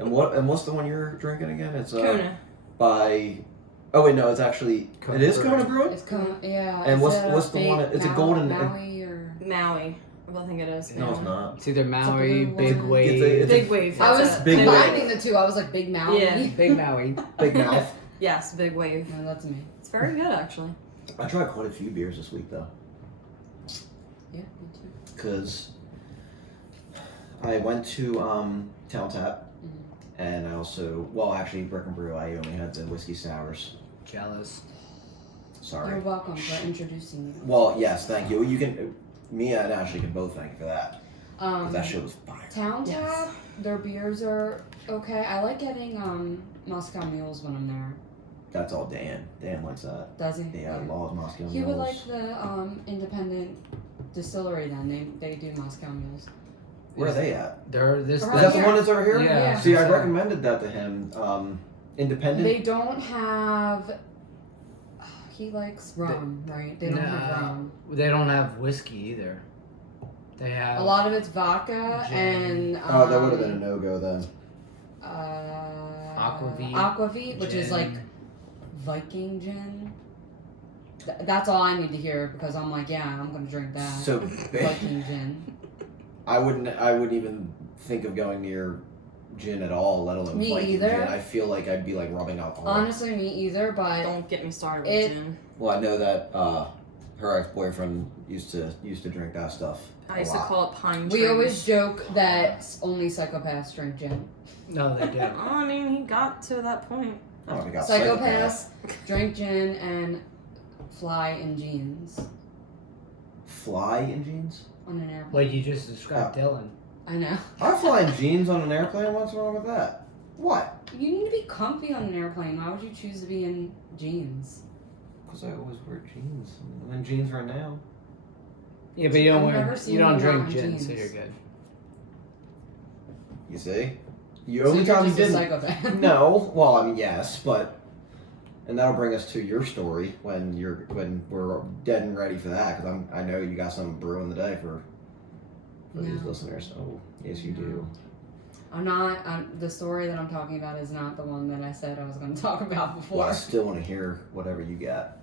And what's the one you're drinking again? It's Kona. by. Oh wait, no, it's actually Kona it is Brewing. Kona Brewing. It's kind of, yeah. And is what's- it what's the fake one- it's a Mau- golden- Maui or Maui. I think it is. No, it's Maui. not. It's either Maui, blue Big one. Wave. It's a- Big wave. I was that's it. Big Big Wave. combining the two. I was like Big Maui. Yeah. Big Maui. Big mouth. Yes, big wave. No, that's me. It's very good actually. I tried quite a few beers this week though, Yeah, me too. because I went to Town Tap, and I also actually Brick and Brew. I only had the whiskey sours. Jealous. Sorry. You're welcome for introducing me. Well, yes, thank you. You can, Mia and Ashley can both thank you for that. 'Cause that shit was fire. Town Yes. Tap, their beers are okay. I like getting Moscow Mules when I'm there. That's all Dan. Dan likes that. Does he? Yeah, Laws Moscow He would Mules. like the independent distillery then. They do Moscow Mules. Where are they at? They're this. Is Right that the here. one that's over here? Yeah. See, I So- recommended that to him. Independent. They don't have. He likes rum, right? They don't have Nah. rum. They don't have whiskey either. They have. A lot of it's vodka Gin. and. Oh, that would have been a no-go then. Aquavit, which is like Gin. Viking gin. That's all I need to hear because I'm like, yeah, I'm gonna drink that. So Viking gin. I wouldn't even think of going near gin at all, let alone Me Viking either. gin. I feel like I'd be like rubbing alcohol. Honestly, me either. But Don't get me started with It- gin. Well, I know that her ex-boyfriend used to drink that stuff. I used to call it pine we trees. always joke that only psychopaths drink gin. No, they do. Oh, I mean, he got to that point. Oh, we got Psychopaths drink gin and fly in jeans Fly in jeans? on an airplane. What you just described, Dylan. I know. I fly in jeans on an airplane. What's wrong with that? What? You need to be comfy on an airplane. Why would you choose to be in jeans? Because I always wear jeans. I'm in jeans right now. Yeah, but you don't I've never seen you don't you drink not in gin, so jeans. you're good. You see? The So only you're time you just a didn't. psychopath. No. Well, I mean, yes, but. And that'll bring us to your story when we're dead and ready for that, because I know you got something brewing today for these No. listeners. Oh, yes, you do. I'm not. The story that I'm talking about is not the one that I said I was going to talk about before. Well, I still want to hear whatever you got.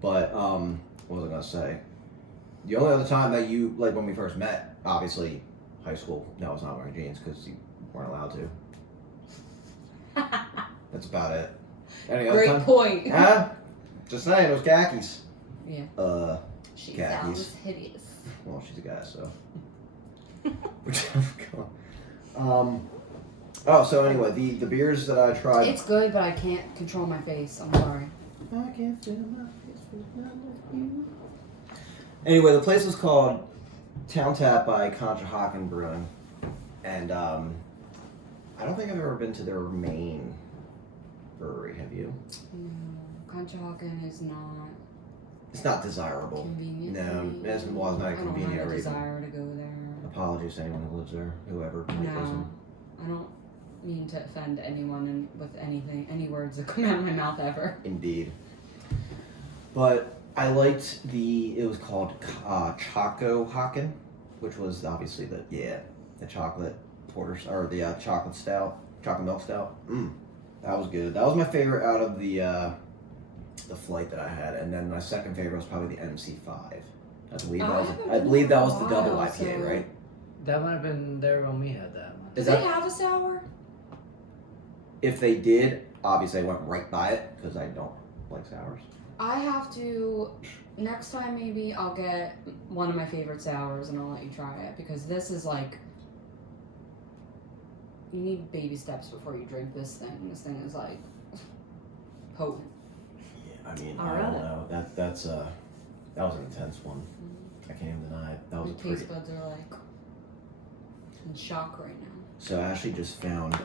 But what was I gonna say? The only other time that you like when we first met, obviously, high school. No, I was not wearing jeans because you weren't allowed to. That's about it. Any other Great time? point. Huh? Just saying, those khakis. Yeah. She Khakis. sounds hideous. Well, she's a guy, so. Oh, so anyway, the beers that I tried. It's good, but I can't control my face. I'm sorry. I can't feel my face without you. Anyway, the place was called Town Tap by Conshohocken Brewing, and I don't think I've ever been to their main brewery. Have you? No, Conshohocken is not It's not desirable. convenient. No, for me. it was not I don't convenient have a or even- desire to go there. Apologies to anyone who lives there, whoever. might No, listen. I don't mean to offend anyone with any words that come out of my mouth ever. Indeed. But I liked it was called Choco Hocken, which was obviously the chocolate porter, or the chocolate stout, chocolate milk stout. That was good. That was my favorite out of the flight that I had. And then my second favorite was probably the MC5. I believe that was the double while, IPA, so- right? That might have been there when we had that one. Do Is they that have a sour? if they did? Obviously, I went right by it because I don't like sours. I have to. Next time, maybe I'll get one of my favorite sours and I'll let you try it because this is like. You need baby steps before you drink this thing. This thing is like potent. Yeah, I mean, All I don't right. know. That was an intense one. I can't even deny it. That was My a pretty. taste buds are like in shock right now. So I actually just found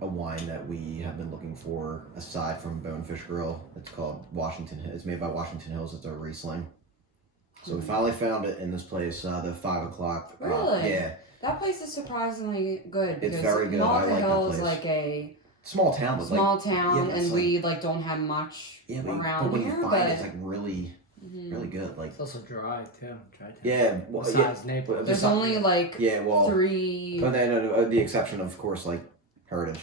a wine that we have been looking for aside from Bonefish Grill. It's called Washington. It's made by Washington Hills. It's a Riesling. So we finally found it in this place. The 5 o'clock. Really? Yeah, That place is surprisingly good. It's because very good. Malta I like that Hill is place. like a small town, but small like town, yeah, but it's and we like don't have much but around when here. you find But it, it's like really, Mhm. really good. Like It's also dry too. Dry town. yeah, well, yeah. Besides Naples. there's only like Yeah, well, 3. oh, no, the exception of course, like Heritage.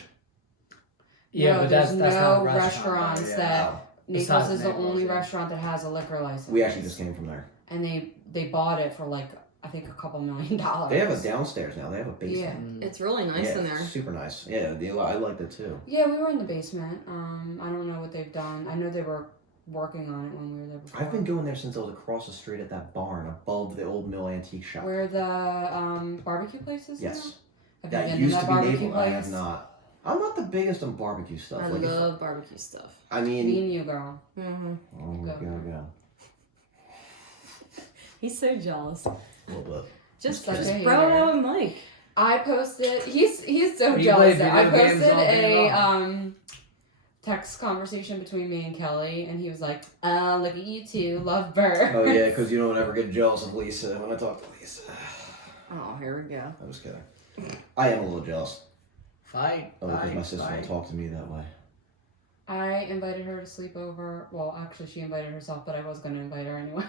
Yeah, No, but there's that's no not a restaurants restaurant. that- Oh, Naples Besides is the Naples, only yeah. restaurant that has a liquor license. we actually just came from there. And they bought it for like I think $2 million. They have a downstairs now. They have a basement. Yeah. Mm. It's really nice yeah, in there. super nice. Yeah, I liked it too. Yeah, we were in the basement. I don't know what they've done. I know they were working on it when we were there before. I've been going there since I was across the street at that barn above the old mill antique shop. Where the barbecue place is now? Yes, Have that you been used to to that be barbecue Naples. I place? have not. I'm not the biggest on barbecue stuff. I Like, if- love barbecue stuff. I Me mean, and you, girl. Mm-hmm. oh my Go. god, He's so jealous. a little bit. Just Such a throw it hater. on Mike. I posted. He's so You jealous. play I video games posted all day a text conversation between me and Kelly, and he was like, look at you two, love Burr." Oh yeah, because you don't ever get jealous of Lisa when I talk to Lisa. Oh, here we go. I'm just kidding. I am a little jealous. Fight. Oh, because fight, my sister fight. won't talk to me that way. I invited her to sleep over. Well, actually, she invited herself, but I was going to invite her anyway.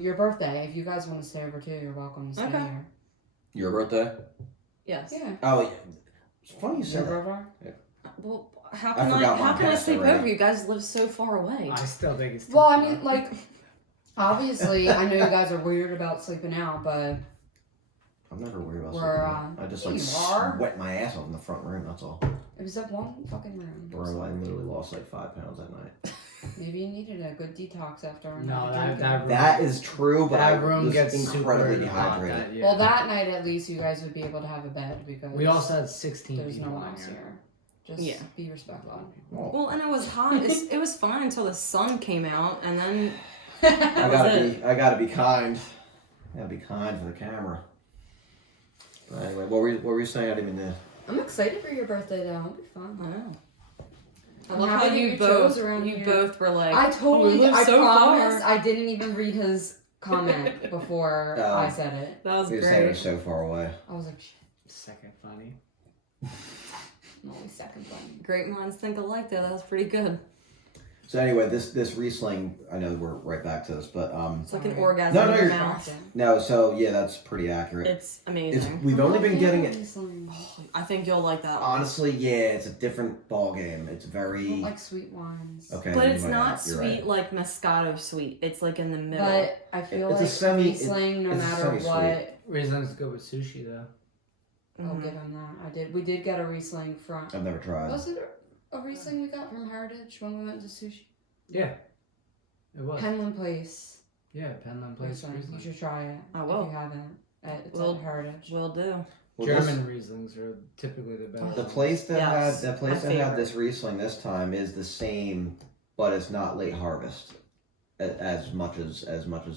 Your birthday. If you guys want to stay over too, you're welcome to stay Okay. here. Your birthday? Yes. Yeah. Oh, yeah. It's funny you Is there said a that. Rovar? Well, how I can forgot how mine can I passed sleep already. over? You guys live so far away. I still think it's too Well, I far. mean, like, obviously, I know you guys are weird about sleeping out, but I'm never worried about We're, sleeping. I just yeah, like you are. sweat my ass off in the front room. That's all. it was that one fucking room. Bro, I literally lost like 5 pounds that night. Maybe you needed a good detox after a No, night that drinking. room, That is true, but I that room was gets incredibly super hot. dehydrated. Yeah. Well, that night at least you guys would be able to have a bed because We also had 16 there's people no one in else here. here. Just Yeah. be respectful. Well, and it was hot. It was fine until the sun came out, and then I gotta be kind. I gotta be kind for the camera. But anyway, what were you saying? I didn't even know. I'm excited for your birthday though. It'll be fun. I know. I I'm love how happy you you chose both around you here. both were like, I totally, we live I so promise, far. I didn't even read his comment before Oh. I said it. That was You were saying it great. was so far away. I was like, shit, Second funny. I'm only second one. Great minds think alike, though. That was pretty good. So anyway, this Riesling, I know we're right back to this, but It's like an Sorry. orgasm No, in no, your you're- mouth. no. So yeah, that's pretty accurate. It's amazing. We've only been getting it. I think you'll like that one. Honestly, yeah, it's a different ball game. It's I very don't like sweet wines. okay. But you it's might not you're sweet right. like Moscato sweet. It's like in the middle. But I feel It's a like semi- Riesling, no it's a matter semi-sweet. what, Riesling's good with sushi though. I'll Mhm. give him that. We did get a Riesling from. I've never tried. Was it a Riesling we got from Heritage when we went to sushi? Yeah, it was. Penland Place. Yeah, Penland Place Riesling. You Riesling. should try it. I will. If you haven't. It's Will. at Heritage. Will do. Well, German Rieslings are typically the best. The ones. place that Yes, had my had favorite. this Riesling this time is the same, but it's not late harvest as much as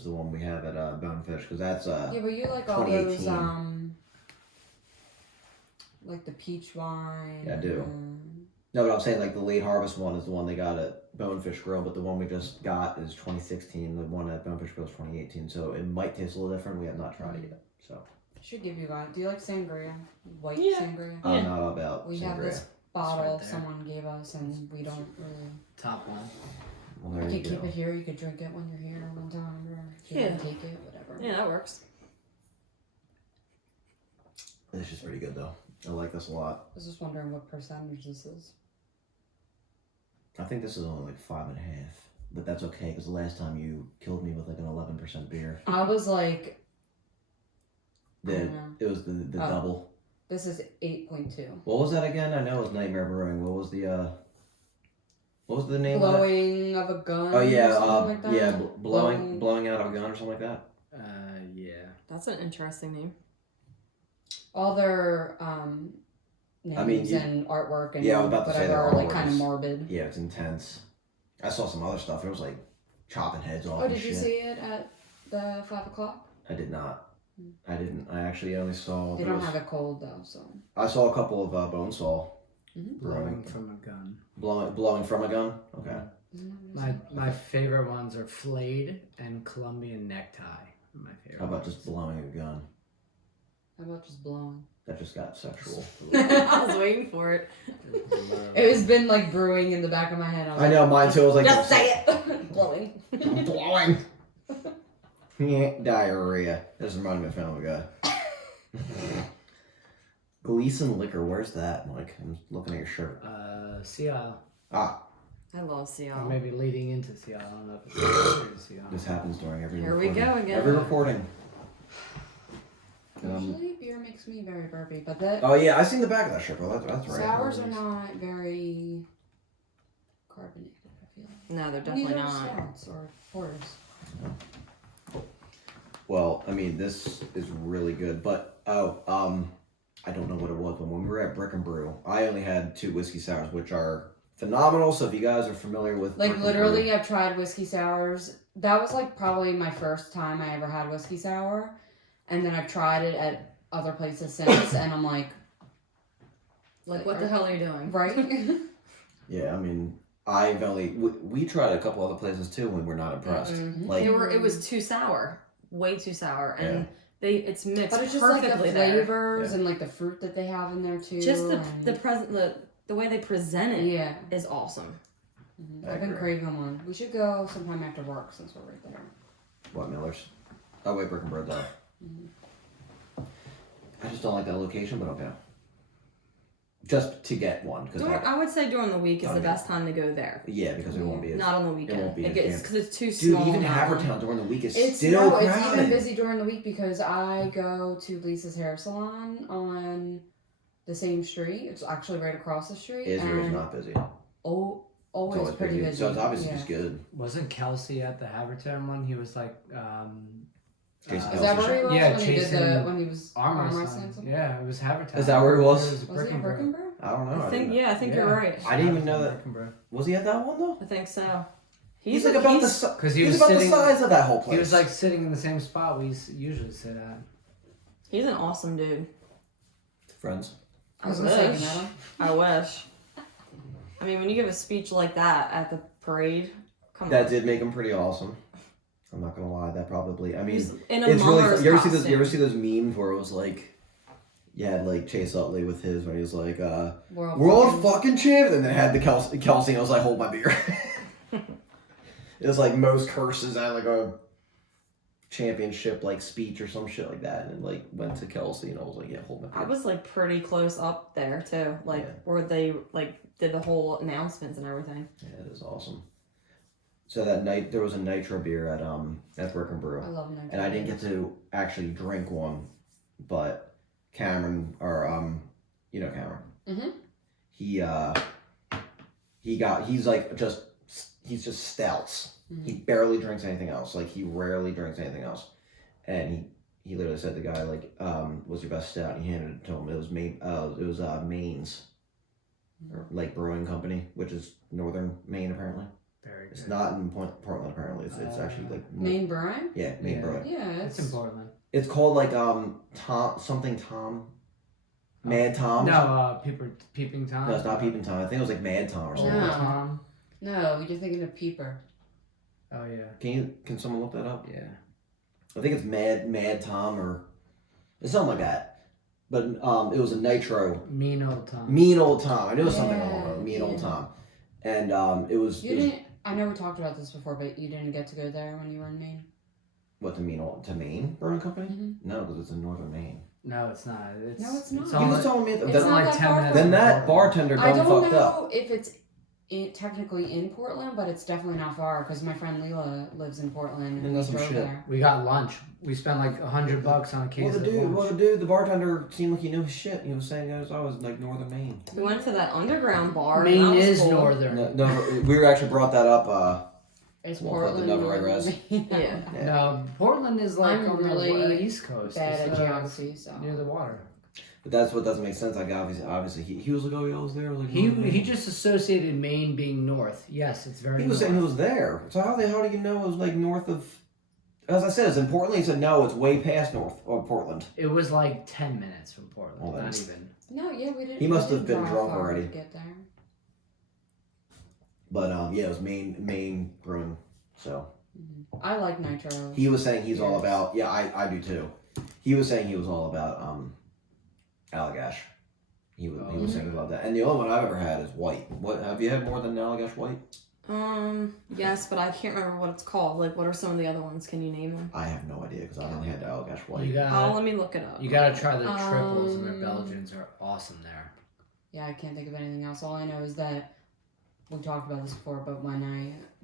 the one we have at Bonefish because that's Yeah, but you like all those 2018. like the peach wine. Yeah, I do. and- no, but I'm saying like the late harvest one is the one they got at Bonefish Grill, but the one we just got is 2016. The one at Bonefish Grill is 2018, so it might taste a little different. We have not tried it yet, so Should give you one. Do you like sangria? White Yeah. sangria. I'm not about We have sangria. this bottle right there. someone gave us, and we don't really. Top one. Well, there You you could keep go. it here. You could drink it when you're here one time, or if you Yeah. want to take it, whatever. Yeah, that works. This is pretty good though. I like this a lot. I was just wondering what percentage this is. I think this is only like 5.5, but that's okay because the last time you killed me with like an 11% beer. I was like, I The don't know. it was the Oh. double. This is 8.2. What was that again? I know it was Nightmare Brewing. What was the name of it? Blowing of a gun. Oh yeah, or something like that. yeah, blowing out of a gun or something like that. Yeah. That's an interesting name. All their names I mean, you- and artwork and Yeah, I was about to say whatever their are like artwork kind of is- morbid. Yeah, it's intense. I saw some other stuff. It was like chopping heads off. Oh, and did you shit. see it at the 5 o'clock? I did not. I didn't. I actually only saw. They there don't was- have it cold though, so. I saw a couple of Bonesaw Blowing Brewing. from a gun. blowing from a gun. Okay. Isn't that My favorite ones are Flayed and Colombian Necktie. Are my favorite. How about ones. just blowing a gun? How about just blowing? That just got sexual. I was waiting for it. It has been like brewing in the back of my head. I know mine too. I was like, Just say it. Blowing. I'm blowing. Yeah, diarrhea. This reminds me of Family Guy. Gleason Liquor, where's that, Mike? I'm looking at your shirt. Sea Isle. Ah, I love Seal. Or maybe leading into Sea Isle. I don't know if it's Sea Isle. this happens during every Here we recording. go again. Every recording. Usually beer makes me very burpy, but the Oh yeah, I seen the back of that shirt, bro. That's right. sours are not very carbonated, I feel like. No, they're And definitely these are not. stouts or porters. Well, I mean, this is really good, but I don't know what it was, but when we were at Brick and Brew, I only had 2 whiskey sours, which are phenomenal. So if you guys are familiar with Like Brick and literally, I've tried whiskey sours. That was like probably my first time I ever had whiskey sour, and then I've tried it at other places since, and I'm like, Like, what the hell are you doing? right? Brew, yeah, I mean, I've only we tried a couple other places too, and we're not impressed. Mm-mm. Like, It was too sour, way too sour, and it's mixed But it's just like perfectly the there. flavors and like the fruit that they have in there too. Just and- the way they present it is yeah. awesome. I I've been agree. craving one. We should go sometime after work since we're right there. what Miller's? Oh wait, Brick and Brew though. Mhm. I just just don't like that location, but okay. Just to get one, because I would say during the week is Oh, the yeah. best time to go there. yeah, because it won't be as Not on the weekend. won't be as It's jammed. because it's too dude. small. Even now. Havertown during the week is It's still crowded. it's even busy during the week because I go to Lisa's hair salon on the same street. It's actually right across the street. Israel is and not busy. always It's always pretty busy. So it's obviously yeah. just good. Wasn't Kelsey at the Havertown one? He was like, Jason Is that where he was Yeah, when he did Jason when he was arm arm wrestling. wrestling? Something? Yeah, it was Havertown. Is that where he was? It Was he at Brickenborough. Brickenborough? I don't know. I think didn't- I think you're right. I didn't even know that. Brickenborough. Was he at that one though? I think so. He's like about the Because he he's was about sitting. the size of that whole place. He was like sitting in the same spot we usually sit at. He's an awesome dude. friends. I was gonna say, you wish. know? I wish. I mean, when you give a speech like that at the parade, come That on. did make him pretty awesome. I'm not gonna lie. That probably. I mean, He's in a it's really. mummer's You ever costume. see those memes where it was like, you had like Chase Utley with his when he was like, "World fucking champion," and then had the Kelsey, and I was like, "Hold my beer." It was like most curses at like a championship like speech or some shit like that, and it like went to Kelsey, and I was like, "Yeah, hold my beer." I was like pretty close up there too, like Yeah. where they like did the whole announcements and everything. Yeah, it is awesome. So that night there was a nitro beer at Brickenborough. I love him. And I didn't get to actually drink one, but Cameron, or you know Cameron. Mhm. He's just stouts. Mhm. He barely drinks anything else. Like he rarely drinks anything else. And he literally said to the guy like, "What's your best stout?" And he handed it to him. It was Maine's, or Lake Brewing Company, which is northern Maine apparently. Very good. It's not in Portland apparently. It's actually like Maine Brewing? yeah, Maine Yeah. Brewing. Yeah, It's in Portland. It's called like Mad Tom. No, Peeping Tom. No, it's not Peeping Tom. I think it was like Mad Tom or Old something. No. Tom. No, you're thinking of Peeper. Oh yeah. Can someone look that up? Yeah. I think it's Mad Tom or it's something like that. But it was a nitro. Mean Old Tom. Mean Old Tom. I knew it was something Yeah, along with Mean Old yeah. Tom. And it was You didn't. I know we talked about this before, but you didn't get to go there when you were in Maine. what to Maine Brewing Company? Mhm. No, because it's in northern Maine. No, it's not. It's, No, it's not. It's He only, was telling me that. It's it's Then, not only that 10 far minutes. then from that Portland. bartender I done don't fucked know up. if it's technically in Portland, but it's definitely not far because my friend Leela lives in Portland and Then we that's some drove shit. there. We got lunch. We spent like $100 on a case of lunch. The bartender seemed like he knew his shit. He was saying that I was like northern Maine. We went to that underground bar. and Maine that was is cool. northern. No, we were actually brought that up. It's Well, Portland. the number I Northern read. Maine. Yeah. Yeah. No, Portland is like I'm on really the East Coast. Bad It's, at geography, so. near the water. But that's what doesn't make sense. Like obviously he was like, oh yeah, I was there. I was like, He northern he Maine. just associated Maine being north. Yes, it's very. He was north. saying he was there. So how do you know it was like north of? As I said, it's in Portland. He said no, it's way past north of Portland. It was like 10 minutes from Portland. Well, not then. even. No, yeah, we didn't. He must we have didn't been drive drunk far already. To get there. But yeah, it was Maine Brewing. So I like Nitro. he was saying he's all Yes. about. Yeah, I do too. He was saying he was all about Allagash. He was saying about that. And the only one I've ever had is white. What have you had more than Allagash white? Yes, but I can't remember what it's called. Like, what are some of the other ones? Can you name them? I have no idea because I only had the Allagash white. You Oh, gotta let me look it up. you gotta try the triples and their Um, Belgians are awesome there. Yeah, I can't think of anything else. All I know is that we talked about this before, but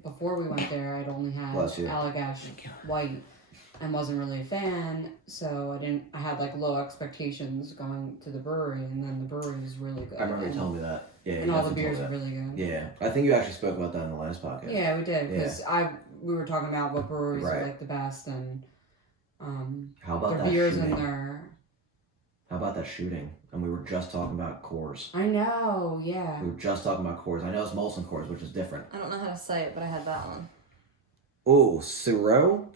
before we went there, I'd only had Bless you. Allagash white and wasn't really a fan, so I had like low expectations going to the brewery, and then the brewery was really good. I remember you and, telling me that. Yeah, and you all the definitely beers told are me really good. that. Yeah, I think you actually spoke about that in the last podcast. Yeah, we did because we were talking about what breweries Right. are like the best, and How about their that beers shooting? and their. How about that shooting? And we were just talking about Coors. I know, yeah. We were just talking about Coors. I know it's Molson Coors, which is different. I don't know how to say it, but I had that one. Oh, Siro?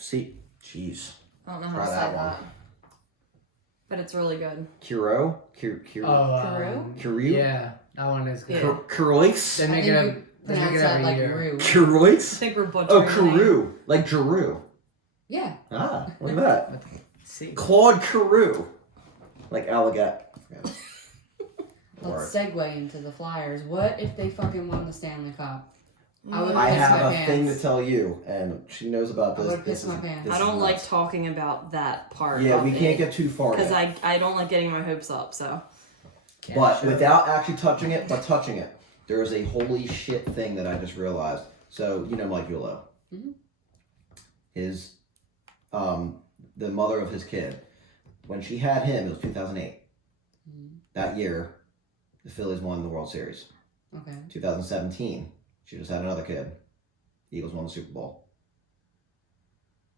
Jeez. I don't know how Try to say that that. one. But it's really good. Curo? Peru? Curu? Yeah, that one is good. Yeah. Curoix? They I make think it you up. They make pronounce it that every like year. Rue. I Curoix? think we're butchering Oh, the name. Carew. Like Giroux. Yeah. Ah, look at that. See, Claude Carew. Like Allagash. Let's segue into the Flyers. What if they fucking won the Stanley Cup? I would I piss have my a thing to pants. tell you, and she knows about I this. would piss my pants. this I is don't like nuts. talking about that part. Yeah, of we can't it, get too far because yet. I don't like getting my hopes up. So But Sure. without actually touching it, there is a holy shit thing that I just realized. So, you know Mike Yulo. Mhm. His, the mother of his kid, when she had him, it was 2008. Mhm. That year, the Phillies won the World Series. Okay. 2017, she just had another kid. Eagles won the Super Bowl.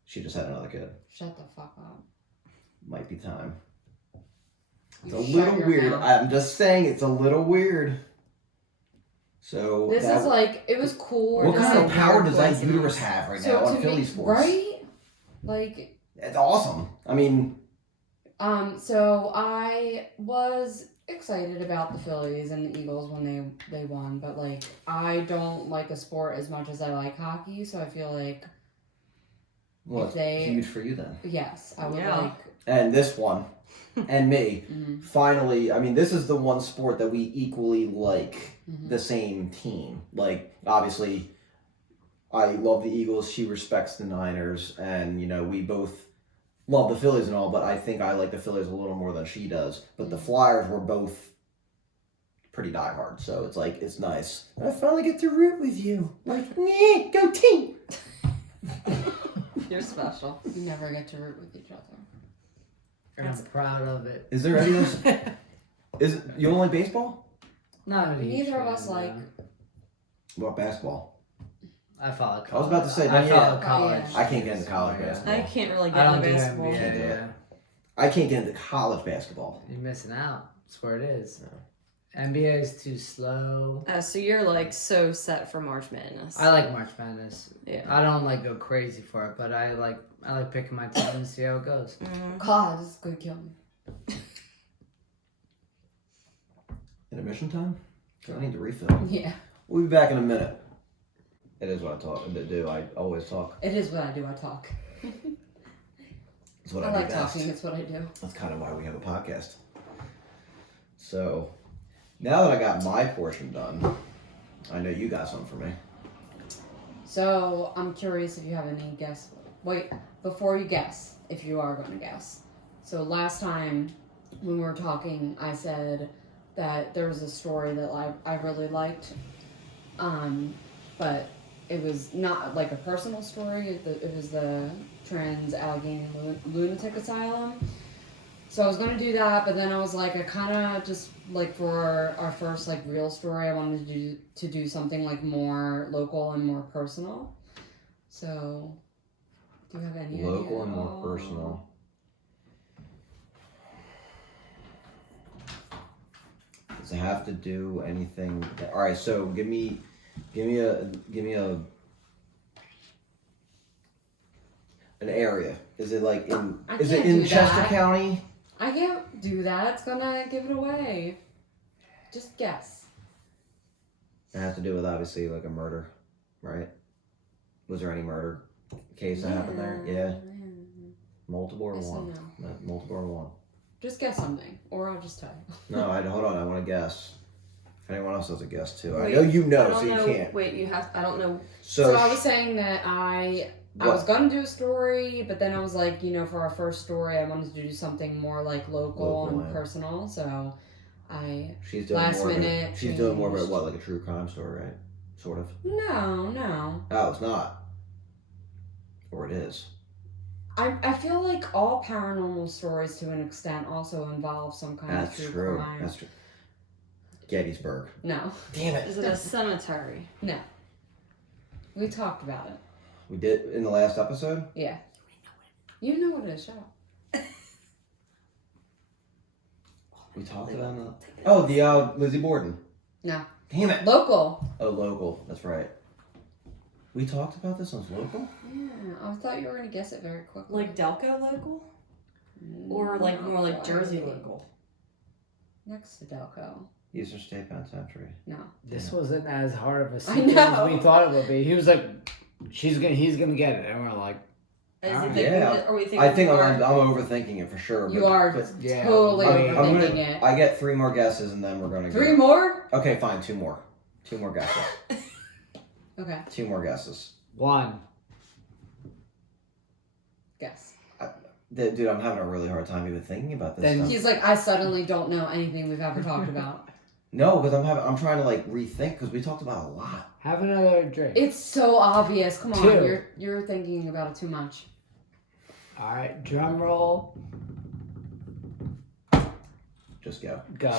She just had another kid. Shut the fuck up. Might be time. It's You a shut little your weird. mouth. I'm just saying, it's a little weird. So This that- is like, it was cool. what to kind see of power weird does that coincidence. uterus have right So now on to Philly me, sports? right? Like, It's awesome. I mean, so I was excited about the Phillies and the Eagles when they won, but like I don't like a sport as much as I like hockey, so I feel like well, If it's they- huge for you then. yes, I would Yeah. like. And this one, and me, Mhm, finally. I mean, this is the one sport that we equally like. mhm. The same team. Like, obviously, I love the Eagles. She respects the Niners, and you know we both love the Phillies and all. But I think I like the Phillies a little more than she does. But the Flyers were both pretty diehard, so it's like it's nice. I finally get to root with you. Like, yeah, go team. you're special. You never get to root with each other. And I'm proud of it. Is there any? Is it, you don't like baseball? Not a huge Neither of fan, us like- no. What about basketball? I follow college. I was about to say, I yeah. follow Oh, college. yeah. I can't get into college Yeah. basketball. I can't really I get don't into do basketball. NBA. Can't do it. Yeah. I can't get into college basketball. You're missing out. That's where it is. NBA is too slow. So you're like so set for March Madness. I like March Madness. Yeah. I don't like go crazy for it, but I like picking my team and see how it goes. Mhm. God, this is gonna kill me. Intermission time? I need to refill. Yeah, We'll be back in a minute. It is what I do. I always talk. it is what I do. I talk. It's what I I, like do best. talking. It's what I do. That's kind of why we have a podcast. So, now that I got my portion done, I know you got something for me. So I'm curious if you have any guess. Wait, before you guess, if you are going to guess. So last time when we were talking, I said that there was a story that I really liked, but it was not like a personal story. It was the Trans Allegheny Lunatic Asylum. So I was gonna do that, but then I was like, I kind of just like for our first like real story, I wanted to do something like more local and more personal. So, do you have any Local idea and at more all? personal. Does it have to do anything? All right, so give me an area. Is it like in? I Is it can't in do Chester that. County? I can't do that. It's gonna give it away. Just guess. It has to do with obviously like a murder, right? Was there any murder case that happened there? Yeah, multiple or Yes one? and no. Multiple or one? Just guess something, or I'll just tell you. No, hold on. I want to guess. If anyone else has a guess too, I Wait, know you I know, don't so you know. can't. Wait, you have. I don't know. So I was saying that I what? was gonna do a story, but then I was like, for our first story, I wanted to do something more like local and yeah. personal. So I She's doing last more of minute it. She's doing more of it. changed. What, like a true crime story, right? Sort of. no. Oh, it's not. Or it is. I feel like all paranormal stories to an extent also involve some kind That's of true true. crime. That's true. Gettysburg. No, Damn it. Is it a cemetery? we talked about it. We did in the last episode. Yeah. You know what it is, shut up. We talked about it. Oh, the Lizzie Borden. No. Damn it. Local. Oh, local. That's right. We talked about this on local. Yeah, I thought you were gonna guess it very quickly. Like Delco local, or like more like Not Jersey really. local? Next to Delco. Eastern State Penitentiary. No. This wasn't as hard of a I secret know. as we thought it would be. He was like, he's gonna get it, and we're like, Is Alright. it Yeah. or we think I think more- I'm overthinking it for sure. You but- are but yeah, totally I'm overthinking gonna. it. I get 3 more guesses and then we're gonna go. 3 more? Okay, fine. 2 more. 2 more guesses. Okay. 2 more guesses. 1. Guess. Dude, I'm having a really hard time even thinking about this Then stuff. He's like, I suddenly don't know anything we've ever talked about. No, because I'm trying to like rethink because we talked about a lot. Have another drink. It's so obvious. Come on, 2. you're thinking about it too much. All right, drum roll. Just go. Go.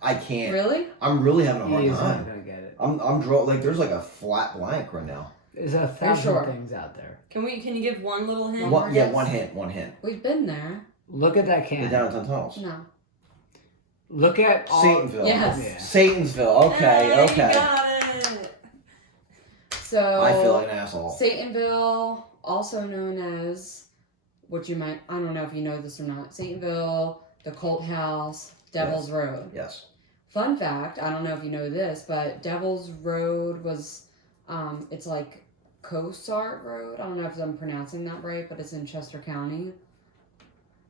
I can't. Really? I'm really having a hard He's not time. gonna get it. I'm draw like there's like a flat blank right now. There's 1,000 sure? things out there. Can you give one little hint? One- One, yeah, Yes. one hint. We've been there. Look at that The can. downtown tunnels. No. Look at all. Satanville. Yes. Yeah. Satansville. Okay, Hey, okay. You got it. So I feel like an asshole. Satanville, also known as, what you might, I don't know if you know this or not, Satanville, the Cult House, Devil's Road. Yes. Fun fact, I don't know if you know this, but Devil's Road was, it's like Cosart Road. I don't know if I'm pronouncing that right, but it's in Chester County.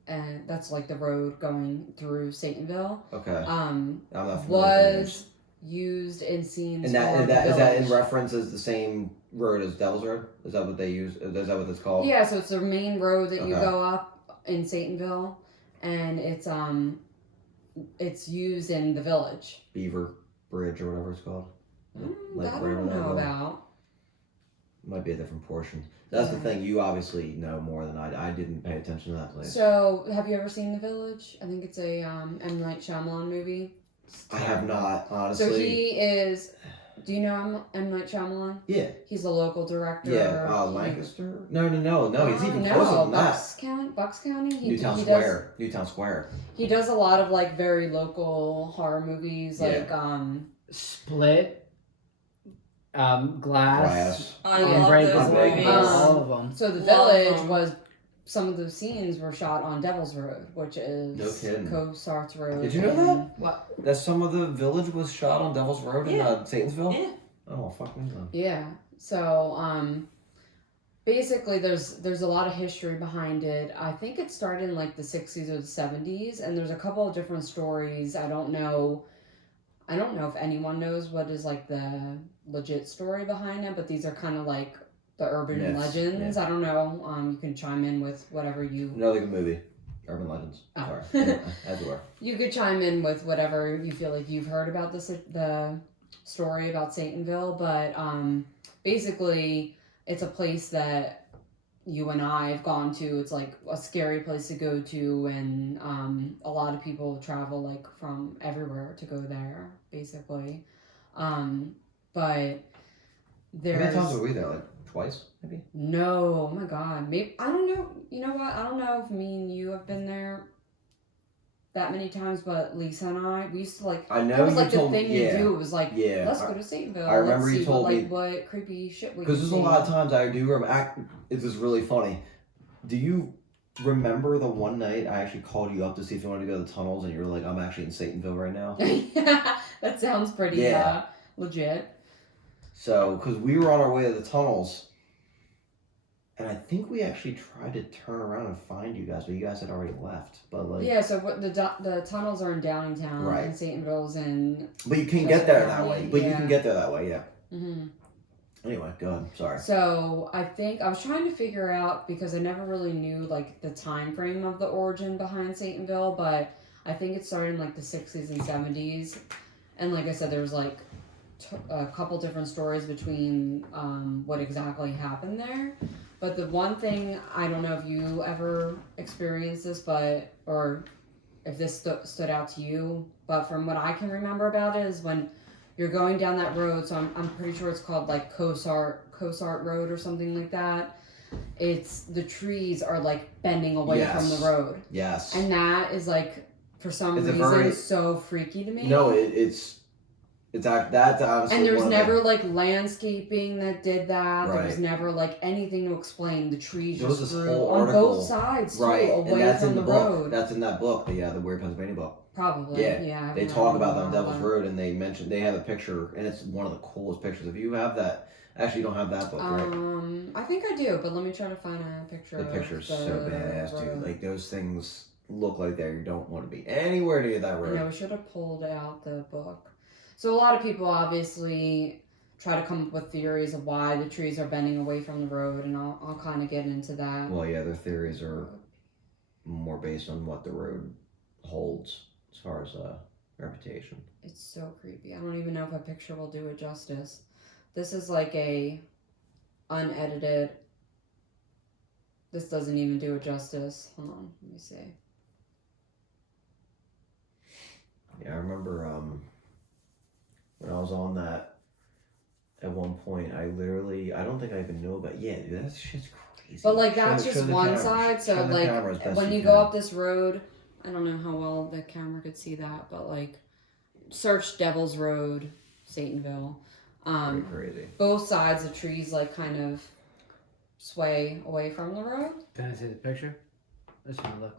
And that's like the road going through Satanville. Okay. Um, I'm not familiar with the names. was used in scenes And that for is that in Village. reference as the same road as Devil's Road? Is that what they use? Is that what it's called? Yeah, so it's the main road that you Okay. go up in Satanville, and it's used in the Village. Beaver Bridge or whatever it's called. Like That I right don't over that know road. about. Might be a different portion. That's the Yeah. thing. You obviously know more than I didn't pay attention to that place. So, have you ever seen The Village? I think it's a M. Night Shyamalan movie. I have not, honestly. So he is. Do you know M. Night Shyamalan? Yeah. He's a local director. Yeah. He- Lancaster? No. He's even no, closer than that. Bucks County. Newtown he Square. Newtown Square. He does a lot of like very local horror movies, Yeah. like Split. Glass. Glass. I Yeah. love Unbreakable. those movies. All of them. So the Love Village them. was some of the scenes were shot on Devil's Road, which is No kidding. Cosarts Road. Did you know and- That some of the village was shot on Devil's Road in Yeah. Satansville? Yeah. Oh, fuck me then. Yeah. So basically there's a lot of history behind it. I think it started in like the 60s or the 70s, and there's a couple of different stories. I don't know if anyone knows what is like the legit story behind it, but these are kind of like the urban Myths, legends. I don't know. You can chime in with whatever you Another good movie. Urban Legends. Oh. Sorry. Anyway, as you were. You could chime in with whatever you feel like you've heard about the story about Satanville, but basically it's a place that you and I have gone to. It's like a scary place to go to, and a lot of people travel like from everywhere to go there, basically. But How many times there's were we there? Like twice, maybe? no, oh my God, maybe I don't know. You know what? I don't know if me and you have been there that many times, but Lisa and I, we used to like. I know That was you like the told thing me. Yeah. you do. It was like, Yeah. let's go to Satanville. I remember let's you see told what, me- like, what creepy shit we Because can there's a see. lot of times I do remember. It's just really funny. Do you remember the one night I actually called you up to see if you wanted to go to the tunnels, and you were like, "I'm actually in Satanville right now." That sounds pretty Yeah. legit. So, because we were on our way to the tunnels, and I think we actually tried to turn around and find you guys, but you guys had already left. But like, Yeah, so what the tunnels are in Downingtown, Right. and Satanville's in. but you can Chester get there that County, way. But you yeah. can get there that way, yeah. hmm Anyway, go ahead. Sorry. So I think I was trying to figure out, because I never really knew like the time frame of the origin behind Satanville, but I think it started in like the 60s and 70s, and like I said, there was like a couple different stories between what exactly happened there. But the one thing, I don't know if you ever experienced this, but or if this stood out to you, but from what I can remember about it is when you're going down that road, so I'm pretty sure it's called like Cosart Road or something like that. It's the trees are like bending away from Yes. the road, Yes. and that is like for some It's a reason very- so freaky to me. No, it's that's honestly. And there was one of the- never like landscaping that did that. There was Right. never like anything to explain. The trees There was just this grew whole on article- both sides too, right, and away that's from in the, the book. road. That's in that book, the Weird Pennsylvania book. Probably, Yeah, yeah. I They haven't talk read about it that on in a Devil's while. Road, and they have a picture, and it's one of the coolest pictures. If you have that, actually, you don't have that book, right? I think I do, but let me try to find a picture. The picture's of so the badass, dude. road. Like those things look like you don't want to be anywhere near that I road. know we should have pulled out the book. So a lot of people obviously try to come up with theories of why the trees are bending away from the road, and I'll kind of get into that. Well, yeah, their theories are more based on what the road holds as far as reputation. It's so creepy. I don't even know if a picture will do it justice. This is like a unedited. This doesn't even do it justice. Hold on, let me see. Yeah, I remember when I was on that at one point, I don't think I even knew about, yeah, dude, that shit's crazy. But like that's Show just the one camera. side. So Show the like camera as best when you you go can. up this road, I don't know how well the camera could see that, but like search Devil's Road, Satanville. Pretty crazy. Both sides of trees like kind of sway away from the road. Can I see the picture? I just want to look.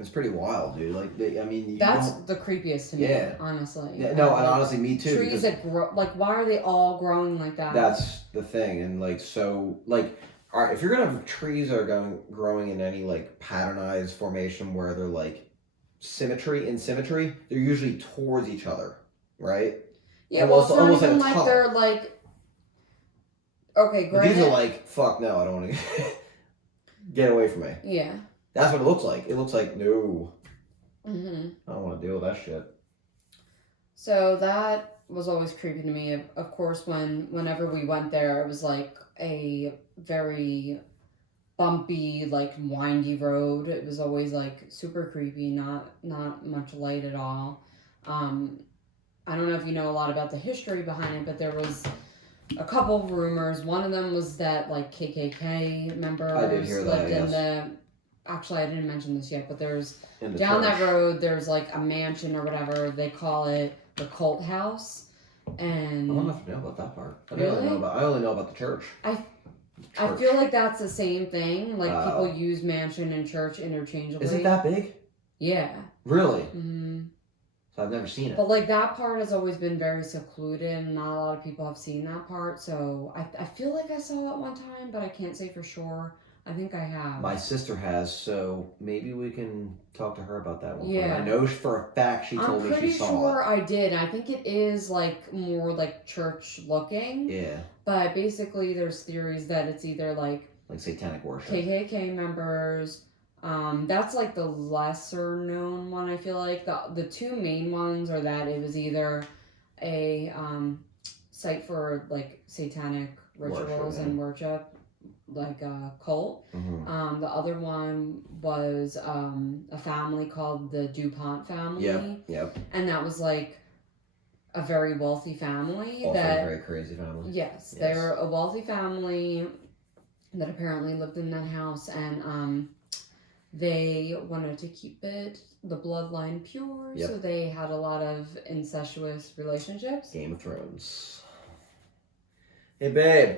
It's pretty wild, dude. Like, I mean, you That's don't- the creepiest to me, Yeah. honestly. Yeah, no, and Like, honestly, me too. trees because that grow, like, why are they all growing like that? that's the thing, and like, so, like, all right, if you're gonna have trees that are growing in any like patternized formation where they're like symmetry, they're usually towards each other, right? Yeah, well, it's not almost even like a like tunnel. they're like. Okay, But granted. these are like, fuck no, I don't want to get away from me. Yeah. That's what it looks like. It looks like, no, Mm-hmm. I don't want to deal with that shit. So that was always creepy to me. Of course, whenever we went there, it was like a very bumpy, like windy road. It was always like super creepy, not much light at all. I don't know if you know a lot about the history behind it, but there was a couple of rumors. One of them was that like KKK members I did hear that, lived in yes. the. Actually, I didn't mention this yet, but there's In the down that church. road. There's like a mansion or whatever. They call it the Cult House, and I'm not familiar about that part. I Really? only know about the church. I Church. feel like that's the same thing. Like Oh. people use mansion and church interchangeably. Is it that big? Yeah. Really? hmm So I've never seen it. But like that part has always been very secluded, and not a lot of people have seen that part. So I feel like I saw it one time, but I can't say for sure. I think I have. My sister has, so maybe we can talk to her about that one. Yeah. I know for a fact she I'm told me pretty she saw sure I did. I think it is like more like church looking. it. Yeah, But basically, there's theories that it's either like like satanic worship. KKK members. That's like the lesser known one. I feel like the two main ones are that it was either a site for like satanic rituals Worship, and worship, like a cult. Mm-hmm. The other one was a family called the DuPont family. Yep. And that was like a very wealthy family Also that a very crazy family. yes, Yes. they're a wealthy family that apparently lived in that house, and they wanted to keep the bloodline pure, Yep. so they had a lot of incestuous relationships. Game of Thrones. Hey, babe,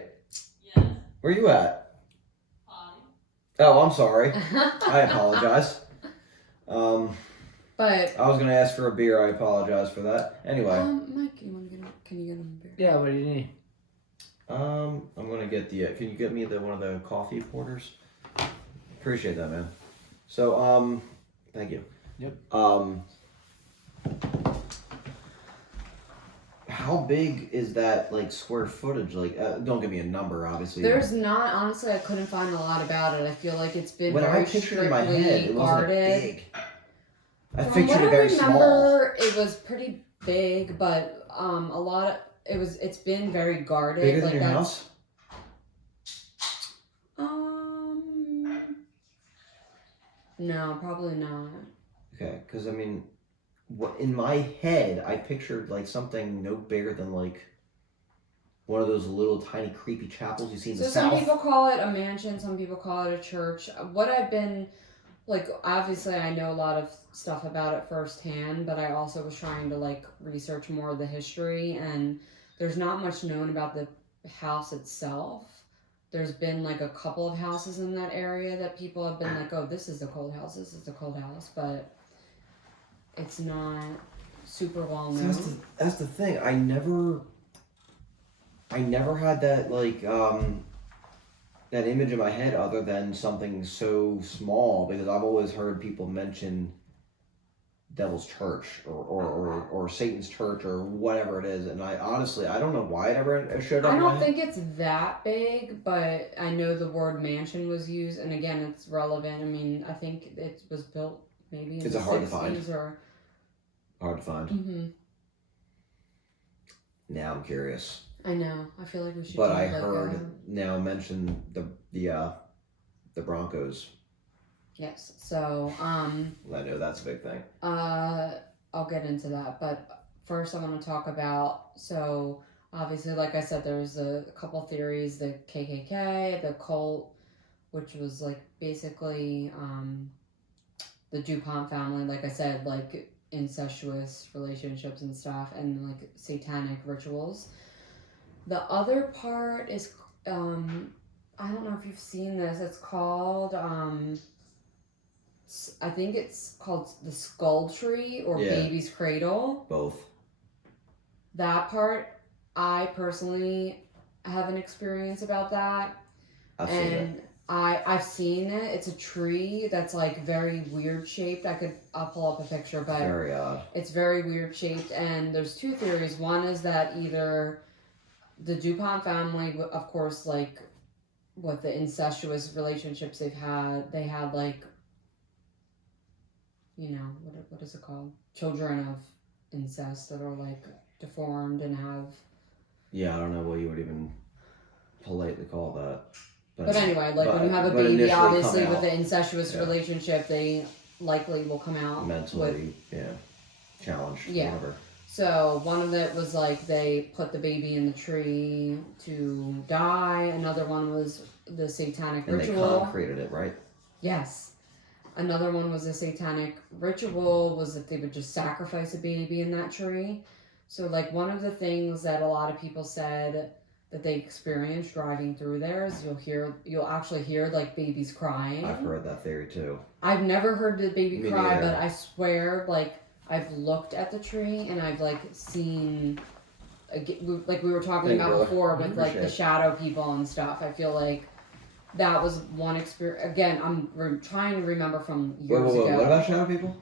Yes. where you at? Oh, I'm sorry. I apologize. But I was gonna ask for a beer. I apologize for that. Anyway, Mike, can you get him a beer? Yeah, what do you need? I'm gonna get the. Can you get me one of the coffee porters? Appreciate that, man. So, thank you. Yep. How big is that, like, square footage? Like, don't give me a number, obviously. There's not, honestly, I couldn't find a lot about it. I feel like it's been When very I pictured it in my strictly head, it wasn't guarded. big. I From pictured what it very I small. remember, it was pretty big, but a lot of it's been very guarded. Bigger like than your that's- house? No, probably not. Okay, because I mean, in my head, I pictured like something no bigger than like one of those little tiny creepy chapels you see in So the some south. people call it a mansion, some people call it a church. What I've been like, obviously, I know a lot of stuff about it firsthand, but I also was trying to like research more of the history, and there's not much known about the house itself. There's been like a couple of houses in that area that people have been like, oh, this is the cold house, this is the cold house, but it's not super well So known. that's the thing. I never had that like that image in my head other than something so small, because I've always heard people mention Devil's Church or Satan's Church or whatever it is. And I honestly, I don't know why it ever showed up. I in my don't head. think it's that big, but I know the word mansion was used, and again, it's relevant. I mean, I think it was built maybe in Is the it hard to 60s find? or. Hard to find. Mm-hmm. Now I'm curious. I know. I feel like we should. But do I like heard now mention the Broncos. Yes. So I know that's a big thing. I'll get into that, but first I want to talk about, so obviously, like I said, there's a couple theories: the KKK, the cult, which was like basically the DuPont family, like I said, like incestuous relationships and stuff, and like satanic rituals. The other part is I don't know if you've seen this. It's called I think it's called the Skull Tree or Yeah. Baby's Cradle. Both. That part, I personally have an experience about that. I've seen it. And I've seen it. It's a tree that's like very weird shaped. I'll pull up a picture, but Very odd. it's very weird shaped. And there's two theories. One is that either the DuPont family, of course, like with the incestuous relationships they had like, you know, what is it called? Children of incest that are like deformed and have. Yeah, I don't know what you would even politely call that. But anyway, like when you have a but baby, initially obviously come with out the incestuous Yeah. relationship, they likely will come out with. mentally, challenged. Yeah. Whatever. So one of it was like they put the baby in the tree to die. Another one was the satanic And they ritual. concreted it, right? Yes. Another one was a satanic ritual, was that they would just sacrifice a baby in that tree. So, like, one of the things that a lot of people said that they experienced driving through there is you'll actually hear, like, babies crying. I've heard that theory too. I've never heard the baby Me cry, neither. but I swear, like, I've looked at the tree and I've, like, seen, like we were talking Hey, about brother. before with, like, the Appreciate it. shadow people and stuff. I feel like that was one experience. Again, I'm trying to remember from years ago. What about shadow people?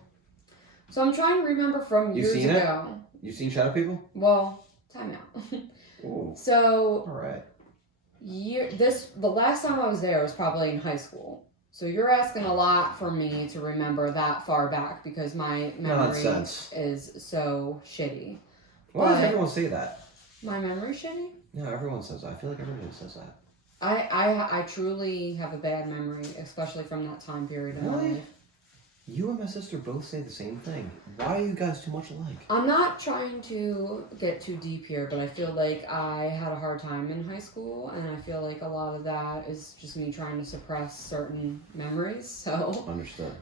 So I'm trying to remember from You've years seen it? ago. You seen shadow people? Well, time out. Ooh. So All right. the last time I was there was probably in high school. So you're asking a lot for me to remember that far back because my memory Nonsense. is so shitty. Why does But- everyone say that? My memory shitty? No, everyone says that. I feel like everyone says that. I truly have a bad memory, especially from that time period in my Really? life. You and my sister both say the same thing. Why are you guys too much alike? I'm not trying to get too deep here, but I feel like I had a hard time in high school, and I feel like a lot of that is just me trying to suppress certain memories. So, Understood.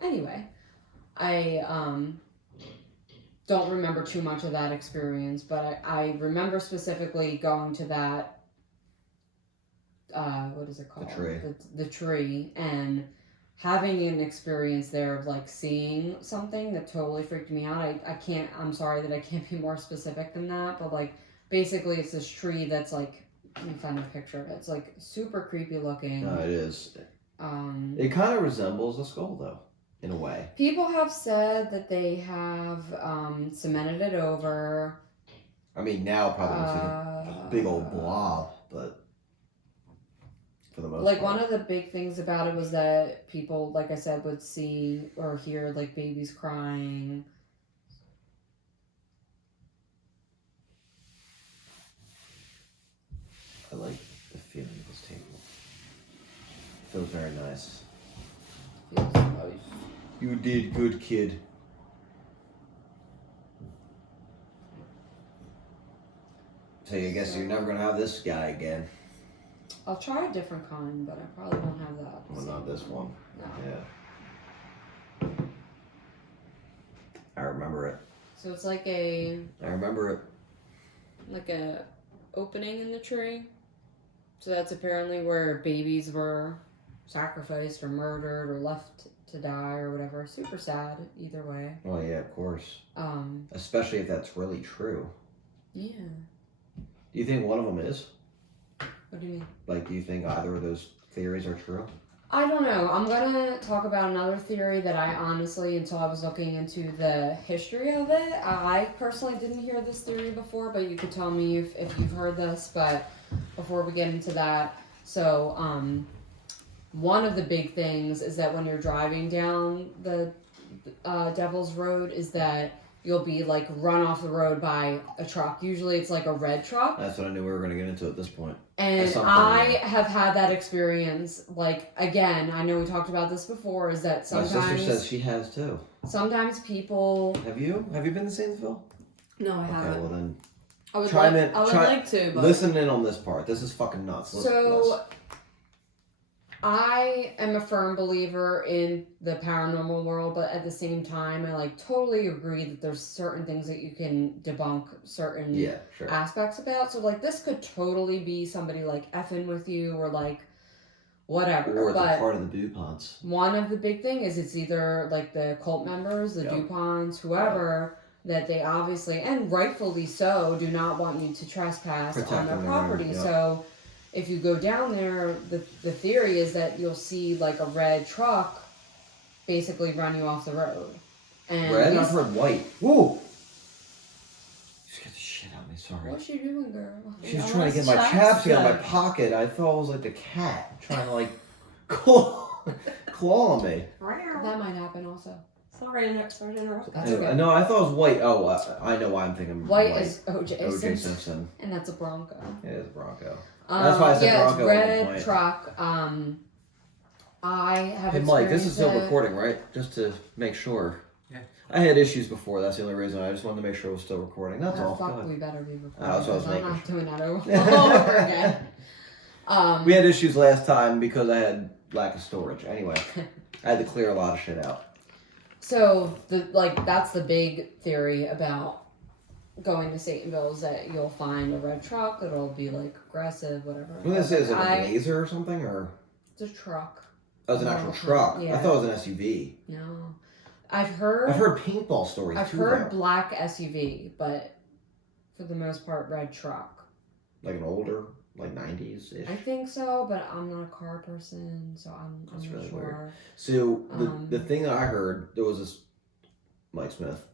anyway, I don't remember too much of that experience, but I remember specifically going to that. What is it called? tree. The tree, and having an experience there of like seeing something that totally freaked me out. I'm sorry that I can't be more specific than that, but like basically it's this tree that's like, let me find a picture of it. It's like super creepy looking. No, it is. Um, It kind of resembles a skull, though, in a way. people have said that they have cemented it over. I mean, now it probably looks like a big old blob, but for the most Like part. one of the big things about it was that people, like I said, would see or hear like babies crying. I like the feeling of this table. Feels very nice. Feels nice. You did good, kid. So I guess you're never gonna have this guy again. I'll try a different kind, but I probably won't have that. Well, not this one. No. Yeah. I remember it. So it's like a I remember it. opening in the tree. So that's apparently where babies were sacrificed or murdered or left to die or whatever. Super sad either way. Oh yeah, of course. Um, Especially if that's really true. yeah. Do you think one of them is? What do you mean? Like, do you think either of those theories are true? I don't know. I'm gonna talk about another theory that I honestly, until I was looking into the history of it, I personally didn't hear this theory before, but you could tell me if you've heard this. But before we get into that, so one of the big things is that when you're driving down the Devil's Road, is that you'll be like run off the road by a truck. Usually it's like a red truck. That's what I knew we were going to get into at this point. And something, I yeah. have had that experience. Like, again, I know we talked about this before, is that My sometimes sister says she has too. sometimes people. Have you? Have you been to Saintsville? No, I Okay, haven't. well then, I would chime like. in- I would chi- like to, but listen in on this part. This is fucking nuts. So I am a firm believer in the paranormal world, but at the same time, I like totally agree that there's certain things that you can debunk certain yeah, sure. aspects about. So like this could totally be somebody like effing with you or like whatever. Or the but part of the DuPonts. one of the big thing is it's either like the cult members, the Yep. DuPonts, whoever, that they obviously and rightfully so do not want you to trespass on Protecting their their property. own, yep. So if you go down there, the theory is that you'll see like a red truck basically run you off the road. And Red? these- I've heard white. Woo! You scared the shit out of me, sorry. What's she doing, girl? She was I trying to get want my chapstick. chapstick out of my pocket. I thought it was like the cat trying to like claw on me. That might happen also. Sorry to interrupt. That's Anyway, okay. no, I thought it was white. Oh, I know why I'm thinking White is OJ, O.J. Simpson, Simpson. and that's a Bronco. It is Bronco. That's why I said yeah, Bronco it's at one red point. truck. I have Hey, Mike, this is still experienced it. recording, right? Just to make sure. Yeah. I had issues before. That's the only reason. I just wanted to make sure it was still recording. That's Oh, all. fuck, Go we ahead. better be recording. that's what I was because I'm making not doing that over again. We had issues last time because I had lack of storage. Anyway, I had to clear a lot of shit out. So that's the big theory about going to Satanville is that you'll find a red truck. It'll be like aggressive, whatever. What did I say? Is it a I- Blazer or something, or It's a truck. that was an actual Oh, truck? yeah. I thought it was an SUV. No, I've heard. I've heard paintball stories I've too. heard though. black SUV, but for the most part, red truck. Like an older, like 90s ish. I think so, but I'm not a car person, so I'm That's not really sure. weird. So the Um, thing that I heard, there was this Mike Smith.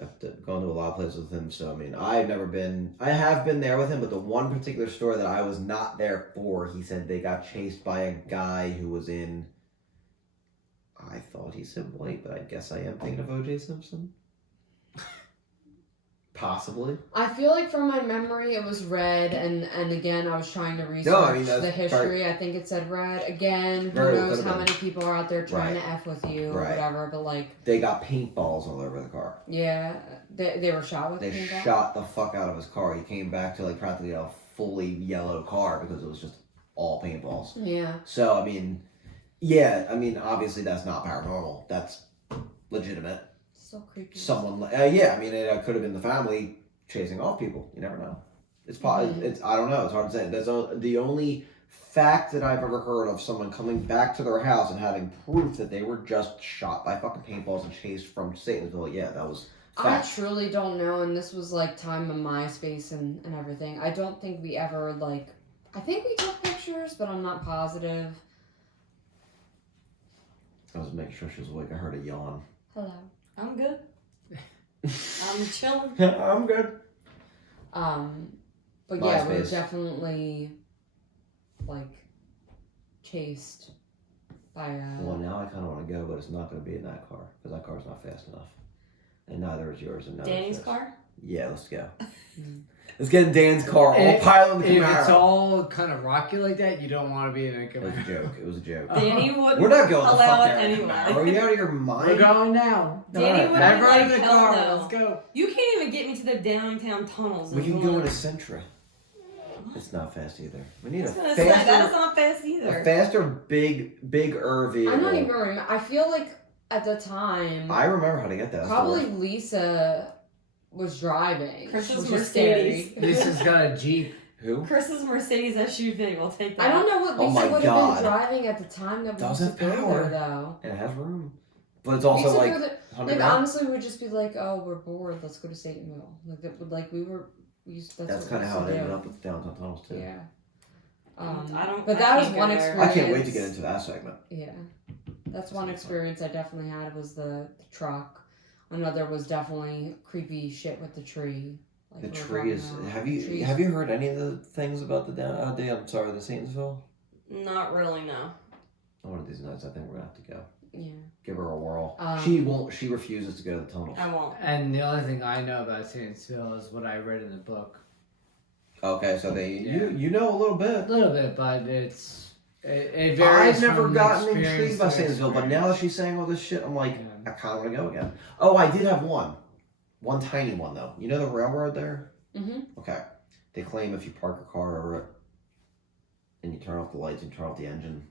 I've gone to a lot of places with him, so I mean, I have been there with him, but the one particular store that I was not there for, he said they got chased by a guy who was in, I thought he said white, but I guess I am thinking of O.J. Simpson. Possibly. I feel like from my memory it was red, and again I was trying to research No, I mean, that's the history. I think it said red. Again, who Very knows could've how been. many people are out there trying Right. to F with you or Right. whatever, but like, They got paintballs all over the car. yeah, they were shot with They paintball? shot the fuck out of his car. He came back to like practically a fully yellow car because it was just all paintballs. Yeah. So, I mean, yeah, I mean, obviously that's not paranormal. That's legitimate. So creepy. Someone, yeah, I mean, it could have been the family chasing off people. You never know. It's probably, Mhm. I don't know. It's hard to say. That's the only fact that I've ever heard of someone coming back to their house and having proof that they were just shot by fucking paintballs and chased from Satansville. Yeah, that was I fact. truly don't know, and this was like time of MySpace and everything. I don't think we ever like. I think we took pictures, but I'm not positive. I was making sure she was awake. I heard a yawn. Hello. I'm good. I'm chilling. I'm good. But yeah, we were MySpace. definitely like chased by a. Well, now I kind of want to go, but it's not going to be in that car because that car's not fast enough, and neither is yours. And neither is Danny's yours. car? Yeah, let's go. Mm. Let's get in Dan's car. All If- pile in the If Camaro. it's all kind of rocky like that, you don't want to be in a It was a Camaro. joke. It was a joke. Danny wouldn't We're not going the allow fuck it down anyway. Are you out of your mind? We're going now. Danny Alright. would Never be like, in the hell car. no. Let's go. You can't even get me to the downtown tunnels. We can in go in a Florida. Sentra. It's not fast either. We need I a was gonna say, that is faster, not fast either. big vehicle. I'm not even remember. I feel like at the time, I remember how to get that. That's the probably worst. Lisa was driving. Chris's which is Mercedes. scary. Lisa's got a Jeep. Who? Chris's Mercedes SUV. We'll take that. I don't know what Oh Lisa my would have God. been driving at the time that we Does used to have go power. there, though. And it has room, but it's also Lisa like would- 100 like grand. honestly, we would just be like, "Oh, we're bored. Let's go to Satanville." Like that. Like we were. We used, That's what kind we of how used it to ended do. up with the downtown tunnels too. Yeah. I don't. But I that was can't go one there. experience. I can't wait to get into that segment. Yeah, that's one experience I definitely had was the truck. Another was definitely creepy shit with the tree. Like The we were tree talking is. about. Have Trees. you heard any of the things about the I'm sorry, the Satantsville? Not really. No. One of these nights, I think we're gonna have to go. Yeah. Give her a whirl. Um, She won't. She refuses to go to the tunnels. I won't. And the only thing I know about Saintsville is what I read in the book. Okay, so Yeah. you know a little A bit. little bit, but it varies. I've never from gotten experience intrigued by to Satantsville, but now that experience. she's saying all this shit, I'm like, Yeah. I kind of want to go again. Oh, I did have one tiny one though. You know the railroad there? Mhm. Okay. They claim if you park your car over it and you turn off the lights and turn off the engine,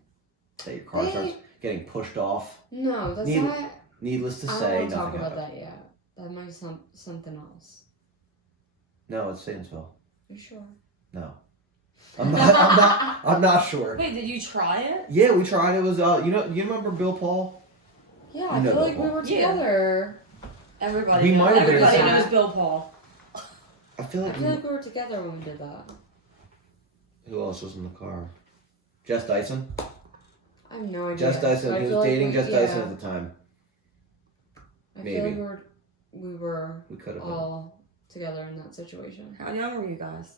that your car Hey. starts getting pushed off. No, that's Need- not. Needless to I say, don't talk nothing about happened. that yet. That might be something else. No, it's Satantsville. You sure? No. I'm not sure. Wait, did you try it? Yeah, we tried. It was you remember Bill Paul? Yeah, You I know feel like Bill we Paul. were Yeah. together. Everybody. We knows, might have been everybody together. knows Bill Paul. I feel I like feel like we were together when we did that. who else was in the car? Jess Dyson. I have no idea. Jess Dyson. But I He feel was like dating we- Jess yeah. Dyson at the time. I Maybe. feel like we were We could have been. all together in that situation. How young were you guys?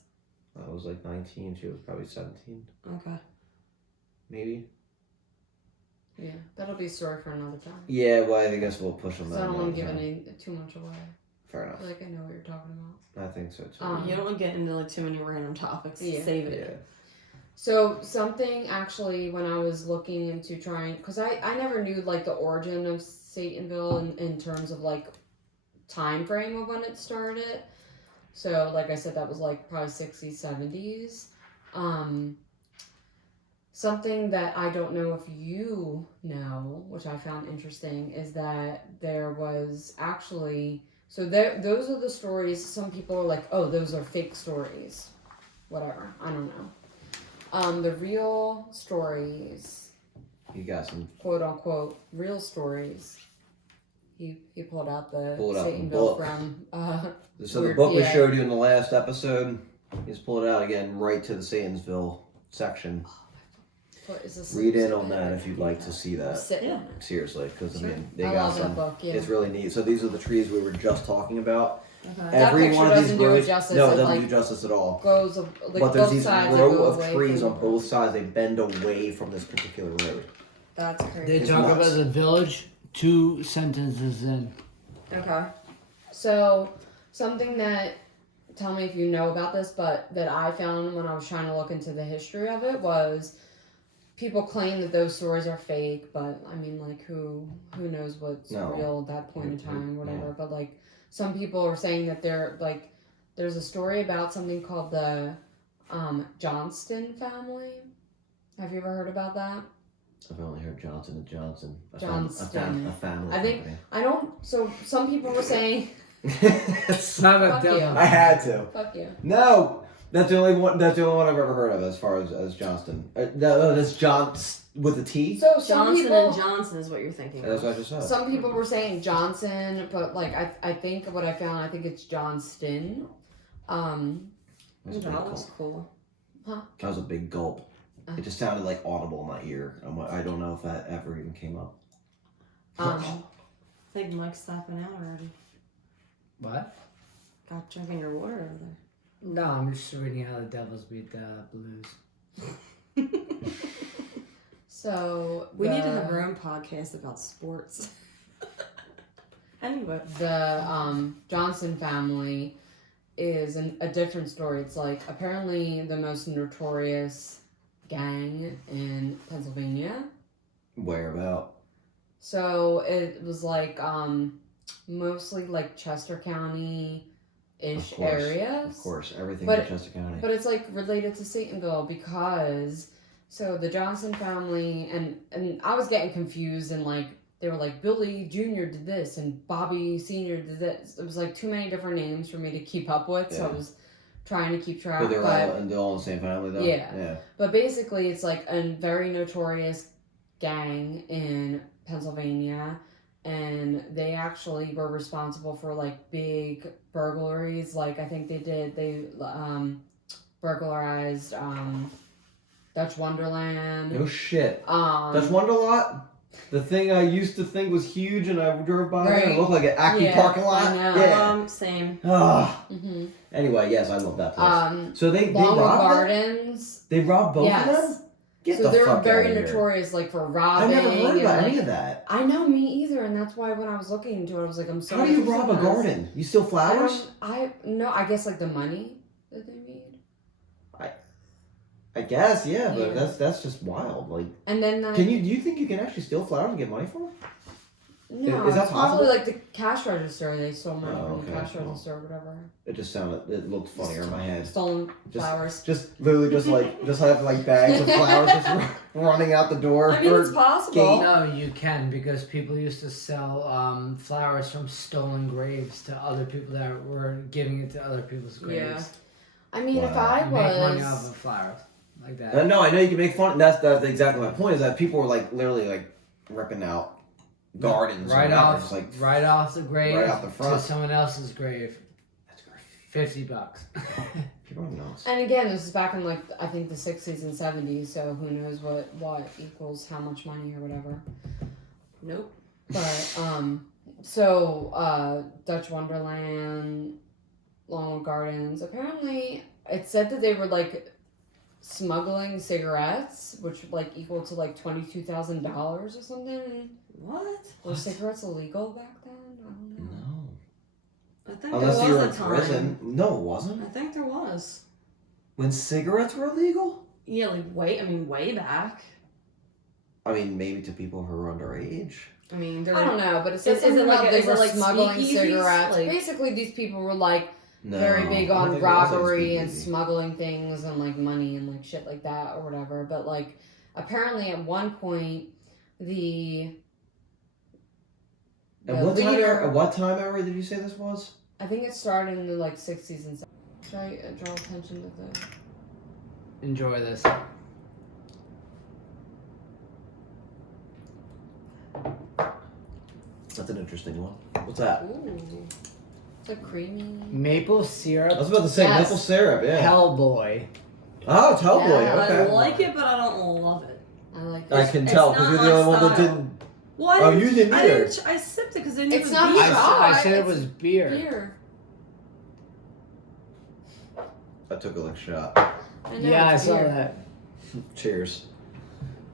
I was like 19. She was probably 17, Okay. maybe. Yeah, that'll be a story for another time. Yeah, well, I guess we'll push on Because that. I don't want to another give time. any too much away. Fair I enough. feel like I know what you're talking about. I think so too. Um, You don't want to get into like too many random topics. Yeah. Save yeah. it. So something actually when I was looking into trying, because I never knew like the origin of Satanville in terms of like time frame of when it started. So like I said, that was like probably 60s, 70s. Something that I don't know if you know, which I found interesting, is that there was actually, so those are the stories. Some people are like, oh, those are fake stories. Whatever. I don't know. The real stories, You got some. quote unquote, real stories. He pulled out the Pulled out the Satanville book. from. So the Weird, book we yeah. showed you in the last episode, he's pulled it out again, right to the Satansville section. What is this? Read in on that if you'd like to see I'm that. sitting Yeah. on it. Seriously, because I Sure. mean, they I got love that some. book. Yeah. It's really neat. So these are the trees we were just talking about. Okay. That Every picture one of these doesn't do it roads, justice, no, it, it doesn't like, do justice at all. Goes like But there's both these sides row go of away trees from on both sides. They bend away from this particular road. That's They crazy. It's talk nuts. about the village 2 sentences in. Okay. So something that, tell me if you know about this, but that I found when I was trying to look into the history of it was people claim that those stories are fake, but I mean, like, who knows what's No. real at that point in time, Yeah. whatever. But like, some people are saying that there's a story about something called the Johnston family. Have you ever heard about that? I've only heard Johnson and Johnson. Johnston. A family. I think- I don't. So some people were saying, It's not a Fuck you. devil. I had to. "Fuck you." No, that's the only one. That's the only one I've ever heard of as far as Johnston. That's John with a T. So some Johnson people, and Johnson is what you're thinking That's of. what I just said. some people were saying Johnson, but like I think what I found, I think it's Johnston. That's a big That was gulp. cool. That was a big gulp. It just sounded like audible in my ear. I don't know if that ever even came up. I think Mike's tapping out already. What? Got drinking your water over there. No, I'm just reading how the Devils beat the Blues. So We need to have our own podcast about sports. Anyway. the Johnson family is a different story. It's like apparently the most notorious gang in Pennsylvania. Where about? So it was like mostly like Chester County ish Of course. areas. Of course, everything But- in Chester County. But it's like related to Satanville because so the Johnson family and I was getting confused and like they were like Billy Jr. did this and Bobby Sr. did this. It was like too many different names for me to keep up with, so I Yeah. was trying to keep track. But they're But, all in the same family though. Yeah. Yeah. but basically, it's like a very notorious gang in Pennsylvania, and they actually were responsible for like big burglaries. Like I think they burglarized Dutch Wonderland. No shit. Dutch Wonderlot? The thing I used to think was huge and I drove by there and it looked like an Acme Yeah, parking lot. I know. Yeah. Same. Ah. Mm-hmm. Anyway, yes, I love that place. So they Longwood robbed them? Gardens. They robbed both Yes. of them? Get So the they were fuck very outta here. notorious, like for I robbing. never heard and, about like, any of that. I know, me either, and that's why when I was looking into it, I was like, I'm so. How do you interested rob a in this. garden? You steal flowers? I guess like the money that they made. I guess, yeah, but Yeah. that's just wild. Like, And then do you think you can actually steal flowers and get money for them? no, is that it's probably possible? like the cash register. They stole money Oh, from the okay. cash register or whatever. It just it looked funnier in my head. Stolen Just- flowers. Just literally just have like bags of flowers just running out the door. I mean, or it's possible. No, you can because people used to sell flowers from stolen graves to other people that were giving it to other people's graves. Yeah. I mean, if Wow. I Make money off was, of flowers like that. No, I know you can make fun. That's exactly my point. Is that people were like literally like ripping out gardens right or whatever, off, just, like right off the grave right off the front. to someone else's grave. That's great. $50. People are nuts. and again, this is back in like I think the 60s and 70s. So who knows what equals how much money or whatever. Nope. But Dutch Wonderland, Longwood Gardens. Apparently, it said that they were like smuggling cigarettes, which like equal to like $22,000 or something. What? Were cigarettes illegal back then? I don't know. No. I think Unless there you was were a in time. prison. No, it wasn't. I think there was. When cigarettes were illegal? Yeah, like way back. I mean, maybe to people who are underage. I mean, there I don't know, but it says Is it something like about a- they is it were like smuggling speakeasies? cigarettes. Like- Basically, these people were like No, very big I on think it was like robbery and speakeasy. smuggling things and like money and like shit like that or whatever. But like apparently at one point the And what leader, time era did you say this was? I think it started in the like 60s and 70s. Should I draw attention to the Enjoy this. That's an interesting one. What's that? ooh, it's a creamy. Maple I syrup was about to say Yes. maple syrup. Yeah. Hellboy. Oh, it's Hellboy. Yeah, okay. I like it, but I don't love it. I like I this. can It's tell not because you're my the only one that style. didn't. Well, I Oh, didn't, you didn't I either. didn't. I sipped it because it It's was not beer. shot. I said it it's was beer. beer. I took a shot. I know, Yeah, I it's saw beer. that. Cheers.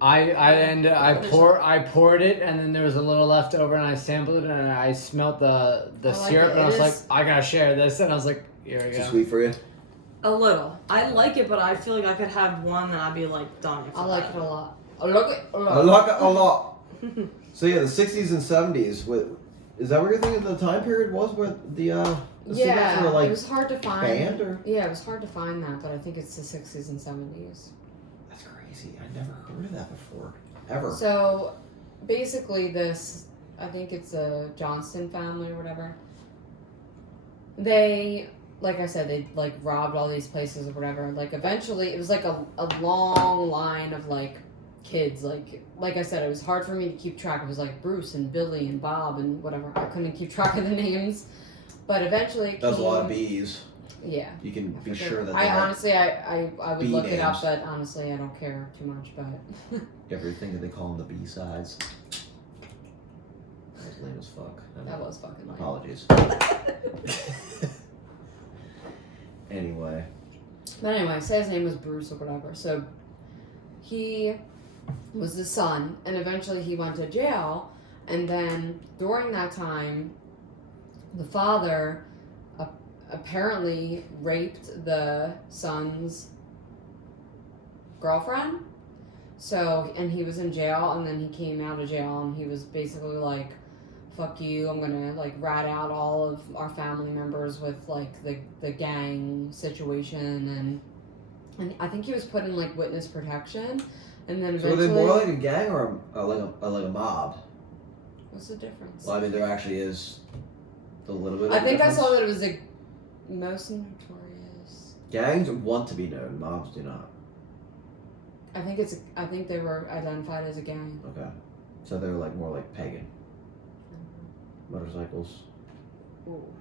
I poured it and then there was a little left over and I sampled it and I smelled the I like syrup it. and I was It like, is- I gotta share this and I was like, here we Too go. sweet for you? A little. I like it, but I feel like I could have one and I'd be like done. I like it a lot. I like it a I lot. like it a lot. So yeah, the 60s and 70s. Is that what you're thinking the time period was where the cigarettes Yeah, were like it was hard to find. banned or? Yeah, it was hard to find that, but I think it's the 60s and 70s. That's crazy. I never heard of that before. Ever. So, basically, this, I think it's a Johnston family or whatever. They, like I said, they like robbed all these places or whatever. Like eventually, it was like a long line of like kids. Like I said, it was hard for me to keep track. It was like Bruce and Billy and Bob and whatever. I couldn't keep track of the names. But eventually, it That was a lot of came- B's. Yeah. You can be sure that I they had- honestly, I would B look it up, names. but honestly, I don't care too much. But You ever think that they call them the B-sides? That was lame as fuck. that was fucking lame. Apologies. Anyway. But anyway, say his name was Bruce or whatever. So he was the son, and eventually he went to jail. And then during that time, the father apparently raped the son's girlfriend. So, and he was in jail, and then he came out of jail, and he was basically like, fuck you, I'm gonna like rat out all of our family members with like the gang situation, and I think he was put in like witness protection, and then So were eventually. they more like a gang or like a mob? What's the difference? Well, I mean, there actually is a little bit of I think I difference. saw that it was the most notorious. Gangs want to be known, mobs do not. I think they were identified as a gang. Okay. So they're like more like pagan. Motorcycles.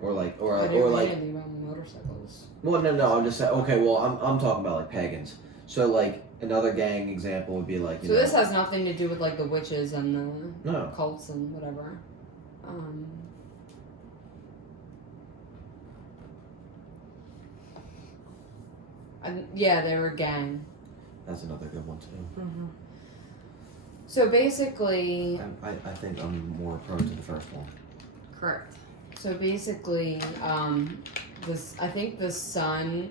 Or like, or I didn't like, read anything about motorcycles. well, no, I'm just saying, okay, well, I'm talking about like pagans. So like, another gang example would be like, you So know, this has nothing to do with like the witches and the no. cults and whatever. Yeah, they were a gang. That's another good one too. Mm-hmm. So basically, I think I'm more prone to the first one. Correct. so basically, this I think the son's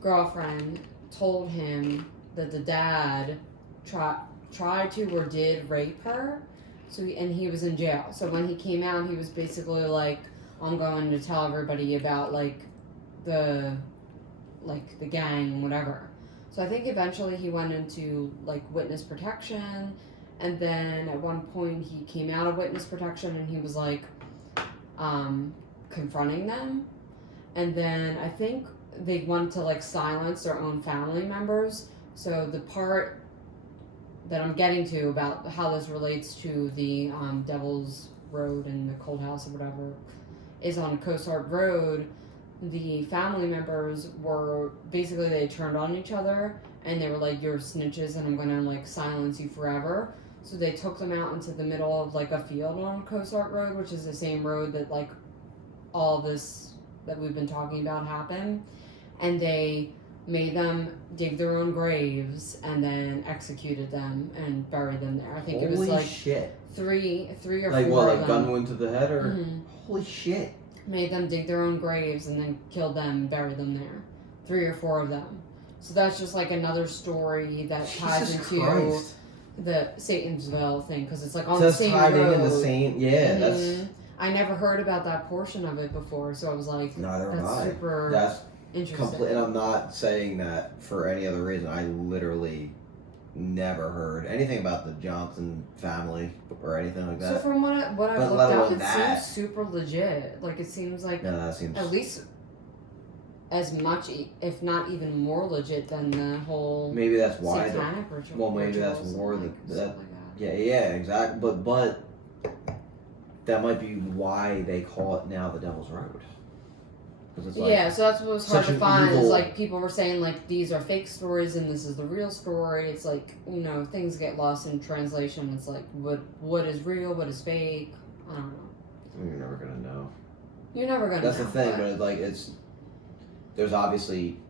girlfriend told him that the dad tried to or did rape her. So he was in jail. So when he came out, he was basically like, I'm going to tell everybody about the gang, whatever. So I think eventually he went into like witness protection, and then at one point he came out of witness protection and he was like confronting them, and then I think they wanted to like silence their own family members. So the part that I'm getting to about how this relates to the Devil's Road and the Cold House or whatever is on Cosart Road. The family members were basically, they turned on each other and they were like, you're snitches and I'm gonna like silence you forever. So they took them out into the middle of like a field on Cosart Road, which is the same road that like all this that we've been talking about happened, and they made them dig their own graves and then executed them and buried them there. I think it was Holy like shit. three or Like four what, of like them. gun wound to the head or? Mhm. Holy shit. Made them dig their own graves and then killed them and buried them there. 3 or 4 of them. So that's just like another story that ties Jesus into Christ. the Satansville thing, because it's like on Just the same tied road. in the same, yeah, that's, Mhm. I never heard about that portion of it before, so I was like, neither have that's I. super That's interesting. complete, and I'm not saying that for any other reason. I literally never heard anything about the Johnson family or anything like So that. from what I've But looked let up, alone it that. seems super legit. Like it seems like No, that seems at least as much, if not even more legit than the whole maybe that's why. satanic ritual. well, maybe that's rituals, more like, the- stuff that- like that. Yeah, exactly. But that might be why they call it now the Devil's Road. 'Cause it's like, Yeah, so that's what was hard such to an find. Is evil- like people were saying like these are fake stories and this is the real story. It's like, you know, things get lost in translation. It's like what is real, what is fake. I don't know. you're never gonna know. You're never gonna. That's know, the thing, but there's obviously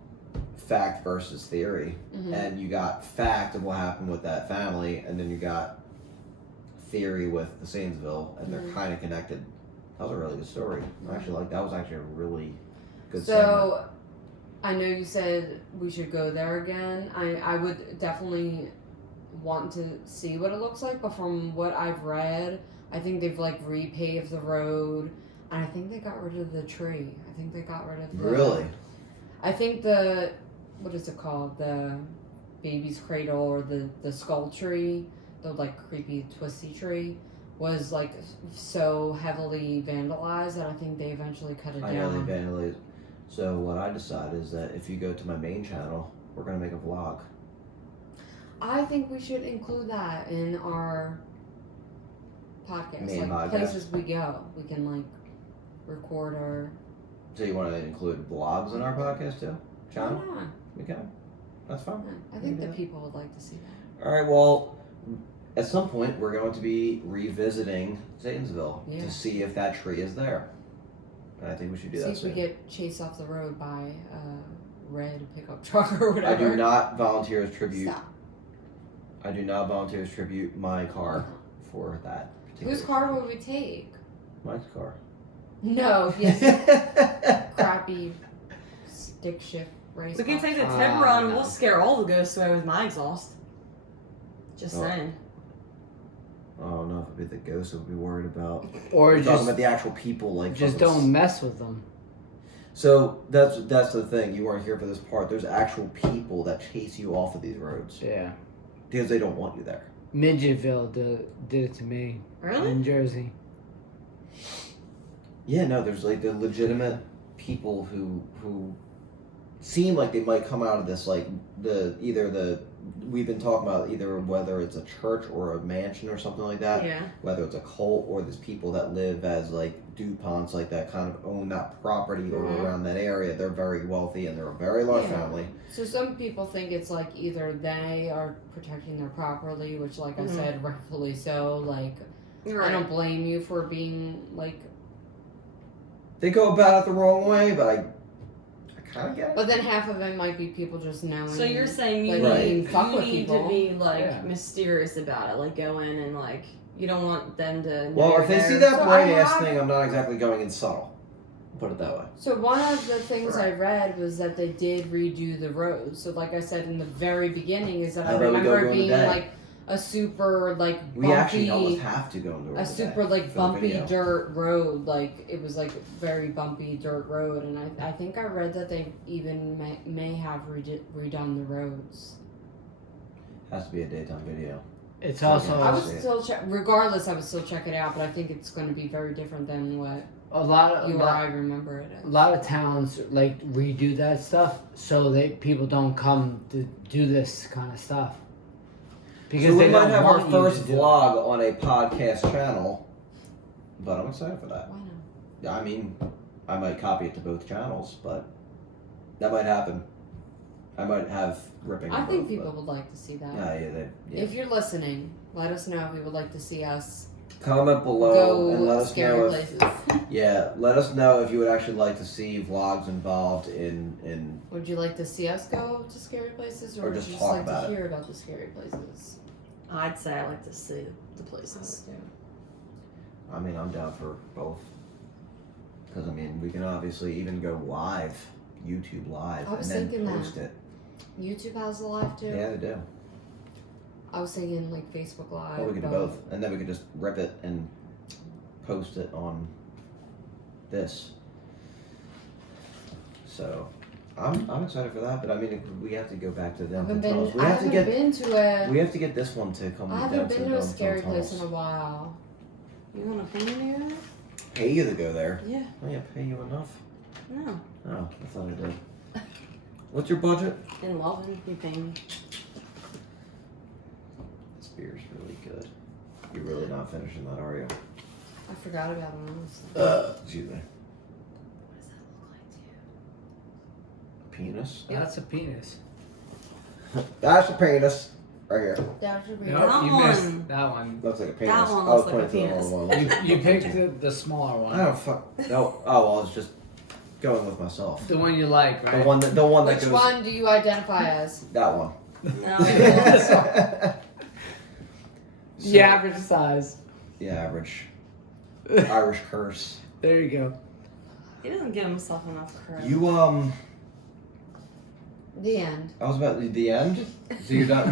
fact versus theory, Mhm. and you got fact of what happened with that family, and then you got theory with the Sanesville, and they're Mhm. kind of connected. That was a really good story. I actually like that. Was actually a really good. So, segment. I know you said we should go there again. I would definitely want to see what it looks like, but from what I've read, I think they've like repaved the road, and I think they got rid of the tree. I think they got rid of the, Really, I think what is it called? The baby's cradle or the skull tree, the like creepy twisty tree, was like so heavily vandalized that I think they eventually cut it I know down. they vandalized. So what I decided is that if you go to my main channel, we're gonna make a vlog. I think we should include that in our podcast. Main like podcast. places we go. We can like record our So you want to include vlogs in our podcast too? Channel? Why not? We can. That's fine. I think Yeah. that people would like to see that. All right. Well, at some point we're going to be revisiting Satansville Yeah. to see if that tree is there. And I think we should do See that if we soon. get chased off the road by a red pickup truck or I whatever. do not volunteer as tribute. Stop. I do not volunteer as tribute my car for that. Whose particular car tribute. would we take? Mike's car. No, yes, crappy stick shift race. We can car. take the Ah, Tiburon and no. we'll scare all the ghosts away with my exhaust. Just Oh. saying. Oh no, if it'd be the ghost, I would be worried about. Or We're talking just about the actual people, like just fucking don't mess with them. So that's the thing. You weren't here for this part. There's actual people that chase you off of these roads Yeah. because they don't want you there. Midgetville did it to me Really? in Jersey. Yeah, no. There's like the legitimate people who seem like they might come out of this like we've been talking about either whether it's a church or a mansion or something like that, Yeah. whether it's a cult or there's people that live as like DuPonts like that kind of own that property or Mhm. around that area. They're very wealthy and they're a very large Yeah. family. So some people think it's like either they are protecting their property, which, like I Mhm. said, rightfully so. Like, Right. I don't blame you for being like. They go about it the wrong way, but I kind of get it. But then half of it might be people just knowing. So you're saying you like, need, fuck you with need people. to be like Yeah. mysterious about it, like go in and like you don't want them to. Know Well, you're if they there. see that So bright I ass have- thing, I'm not exactly going in subtle. Put it that way. So one of the things I Right. read was that they did redo the roads. So like I said in the very beginning, is that How I about we go remember during the being day? like a super like We actually almost bumpy, have to go into a super like for the bumpy video. dirt road. Like it was like very bumpy dirt road, and I think I read that they even may have redone the roads. Has to be a daytime video. It's So, also I Oh, would shit. still check. Regardless, I would still check it out, but I think it's going to be very different than what a lot you of or I remember it a as. lot of towns like redo that stuff so they people don't come to do this kind of stuff because So they we might don't have our want you first to do it. vlog on a podcast channel, but I'm excited for that. Why not? Yeah, I mean, I might copy it to both channels, but that might happen. I might have ripping. I of think both, people would like to see that. But, yeah. If you're listening, let us know if you would like to see us Comment below go and let us scary know if, places. yeah, let us know if you would actually like to see vlogs involved in Would you like to see us go to scary places, or Or would just you just talk like about to it. hear about the scary places? I'd say I like to see the places. I mean, I'm down for both. Because, I mean, we can obviously even go live, YouTube live, I and was then thinking that. post it. YouTube has a live too. Yeah, they do. I was thinking like Facebook Live. Well, we could do both. And then we could just rip it and post it on this. So, I'm excited for that, but I mean, we have to go back to I the haven't downtown tunnels. been. We I have to haven't get been to a. we have to get this one to come I down haven't to been the to a downtown scary place in tunnels. a while. You want to pay me? Pay you to go there. Yeah. Oh yeah, pay you enough. No. Oh, I thought I did. What's your budget? In Lovin, you pay me. This beer's really good. You're really not finishing that, are you? I forgot about it. Honestly. Excuse me. What does that look like to you? Penis? That's a penis. That's a penis. Right here. That should be. Nope, That you one. missed that one. Looks like a penis. That one I was looks like a pointing to the penis. wrong one. You picked the smaller I one. don't fuck. No. Oh, well, I was just going with myself. The one you like, right? The one that Which goes. one do you identify as? That one. No. The average size. The average. Irish curse. There you go. He doesn't give himself enough credit. You The end. I was about the end. So you're done.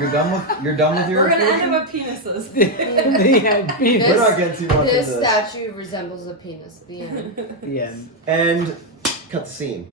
You're done with your. We're gonna portion? end it with penises. The end. Penis. We're not getting too much This into this. statue resembles a penis. The end. The end. And cut the scene.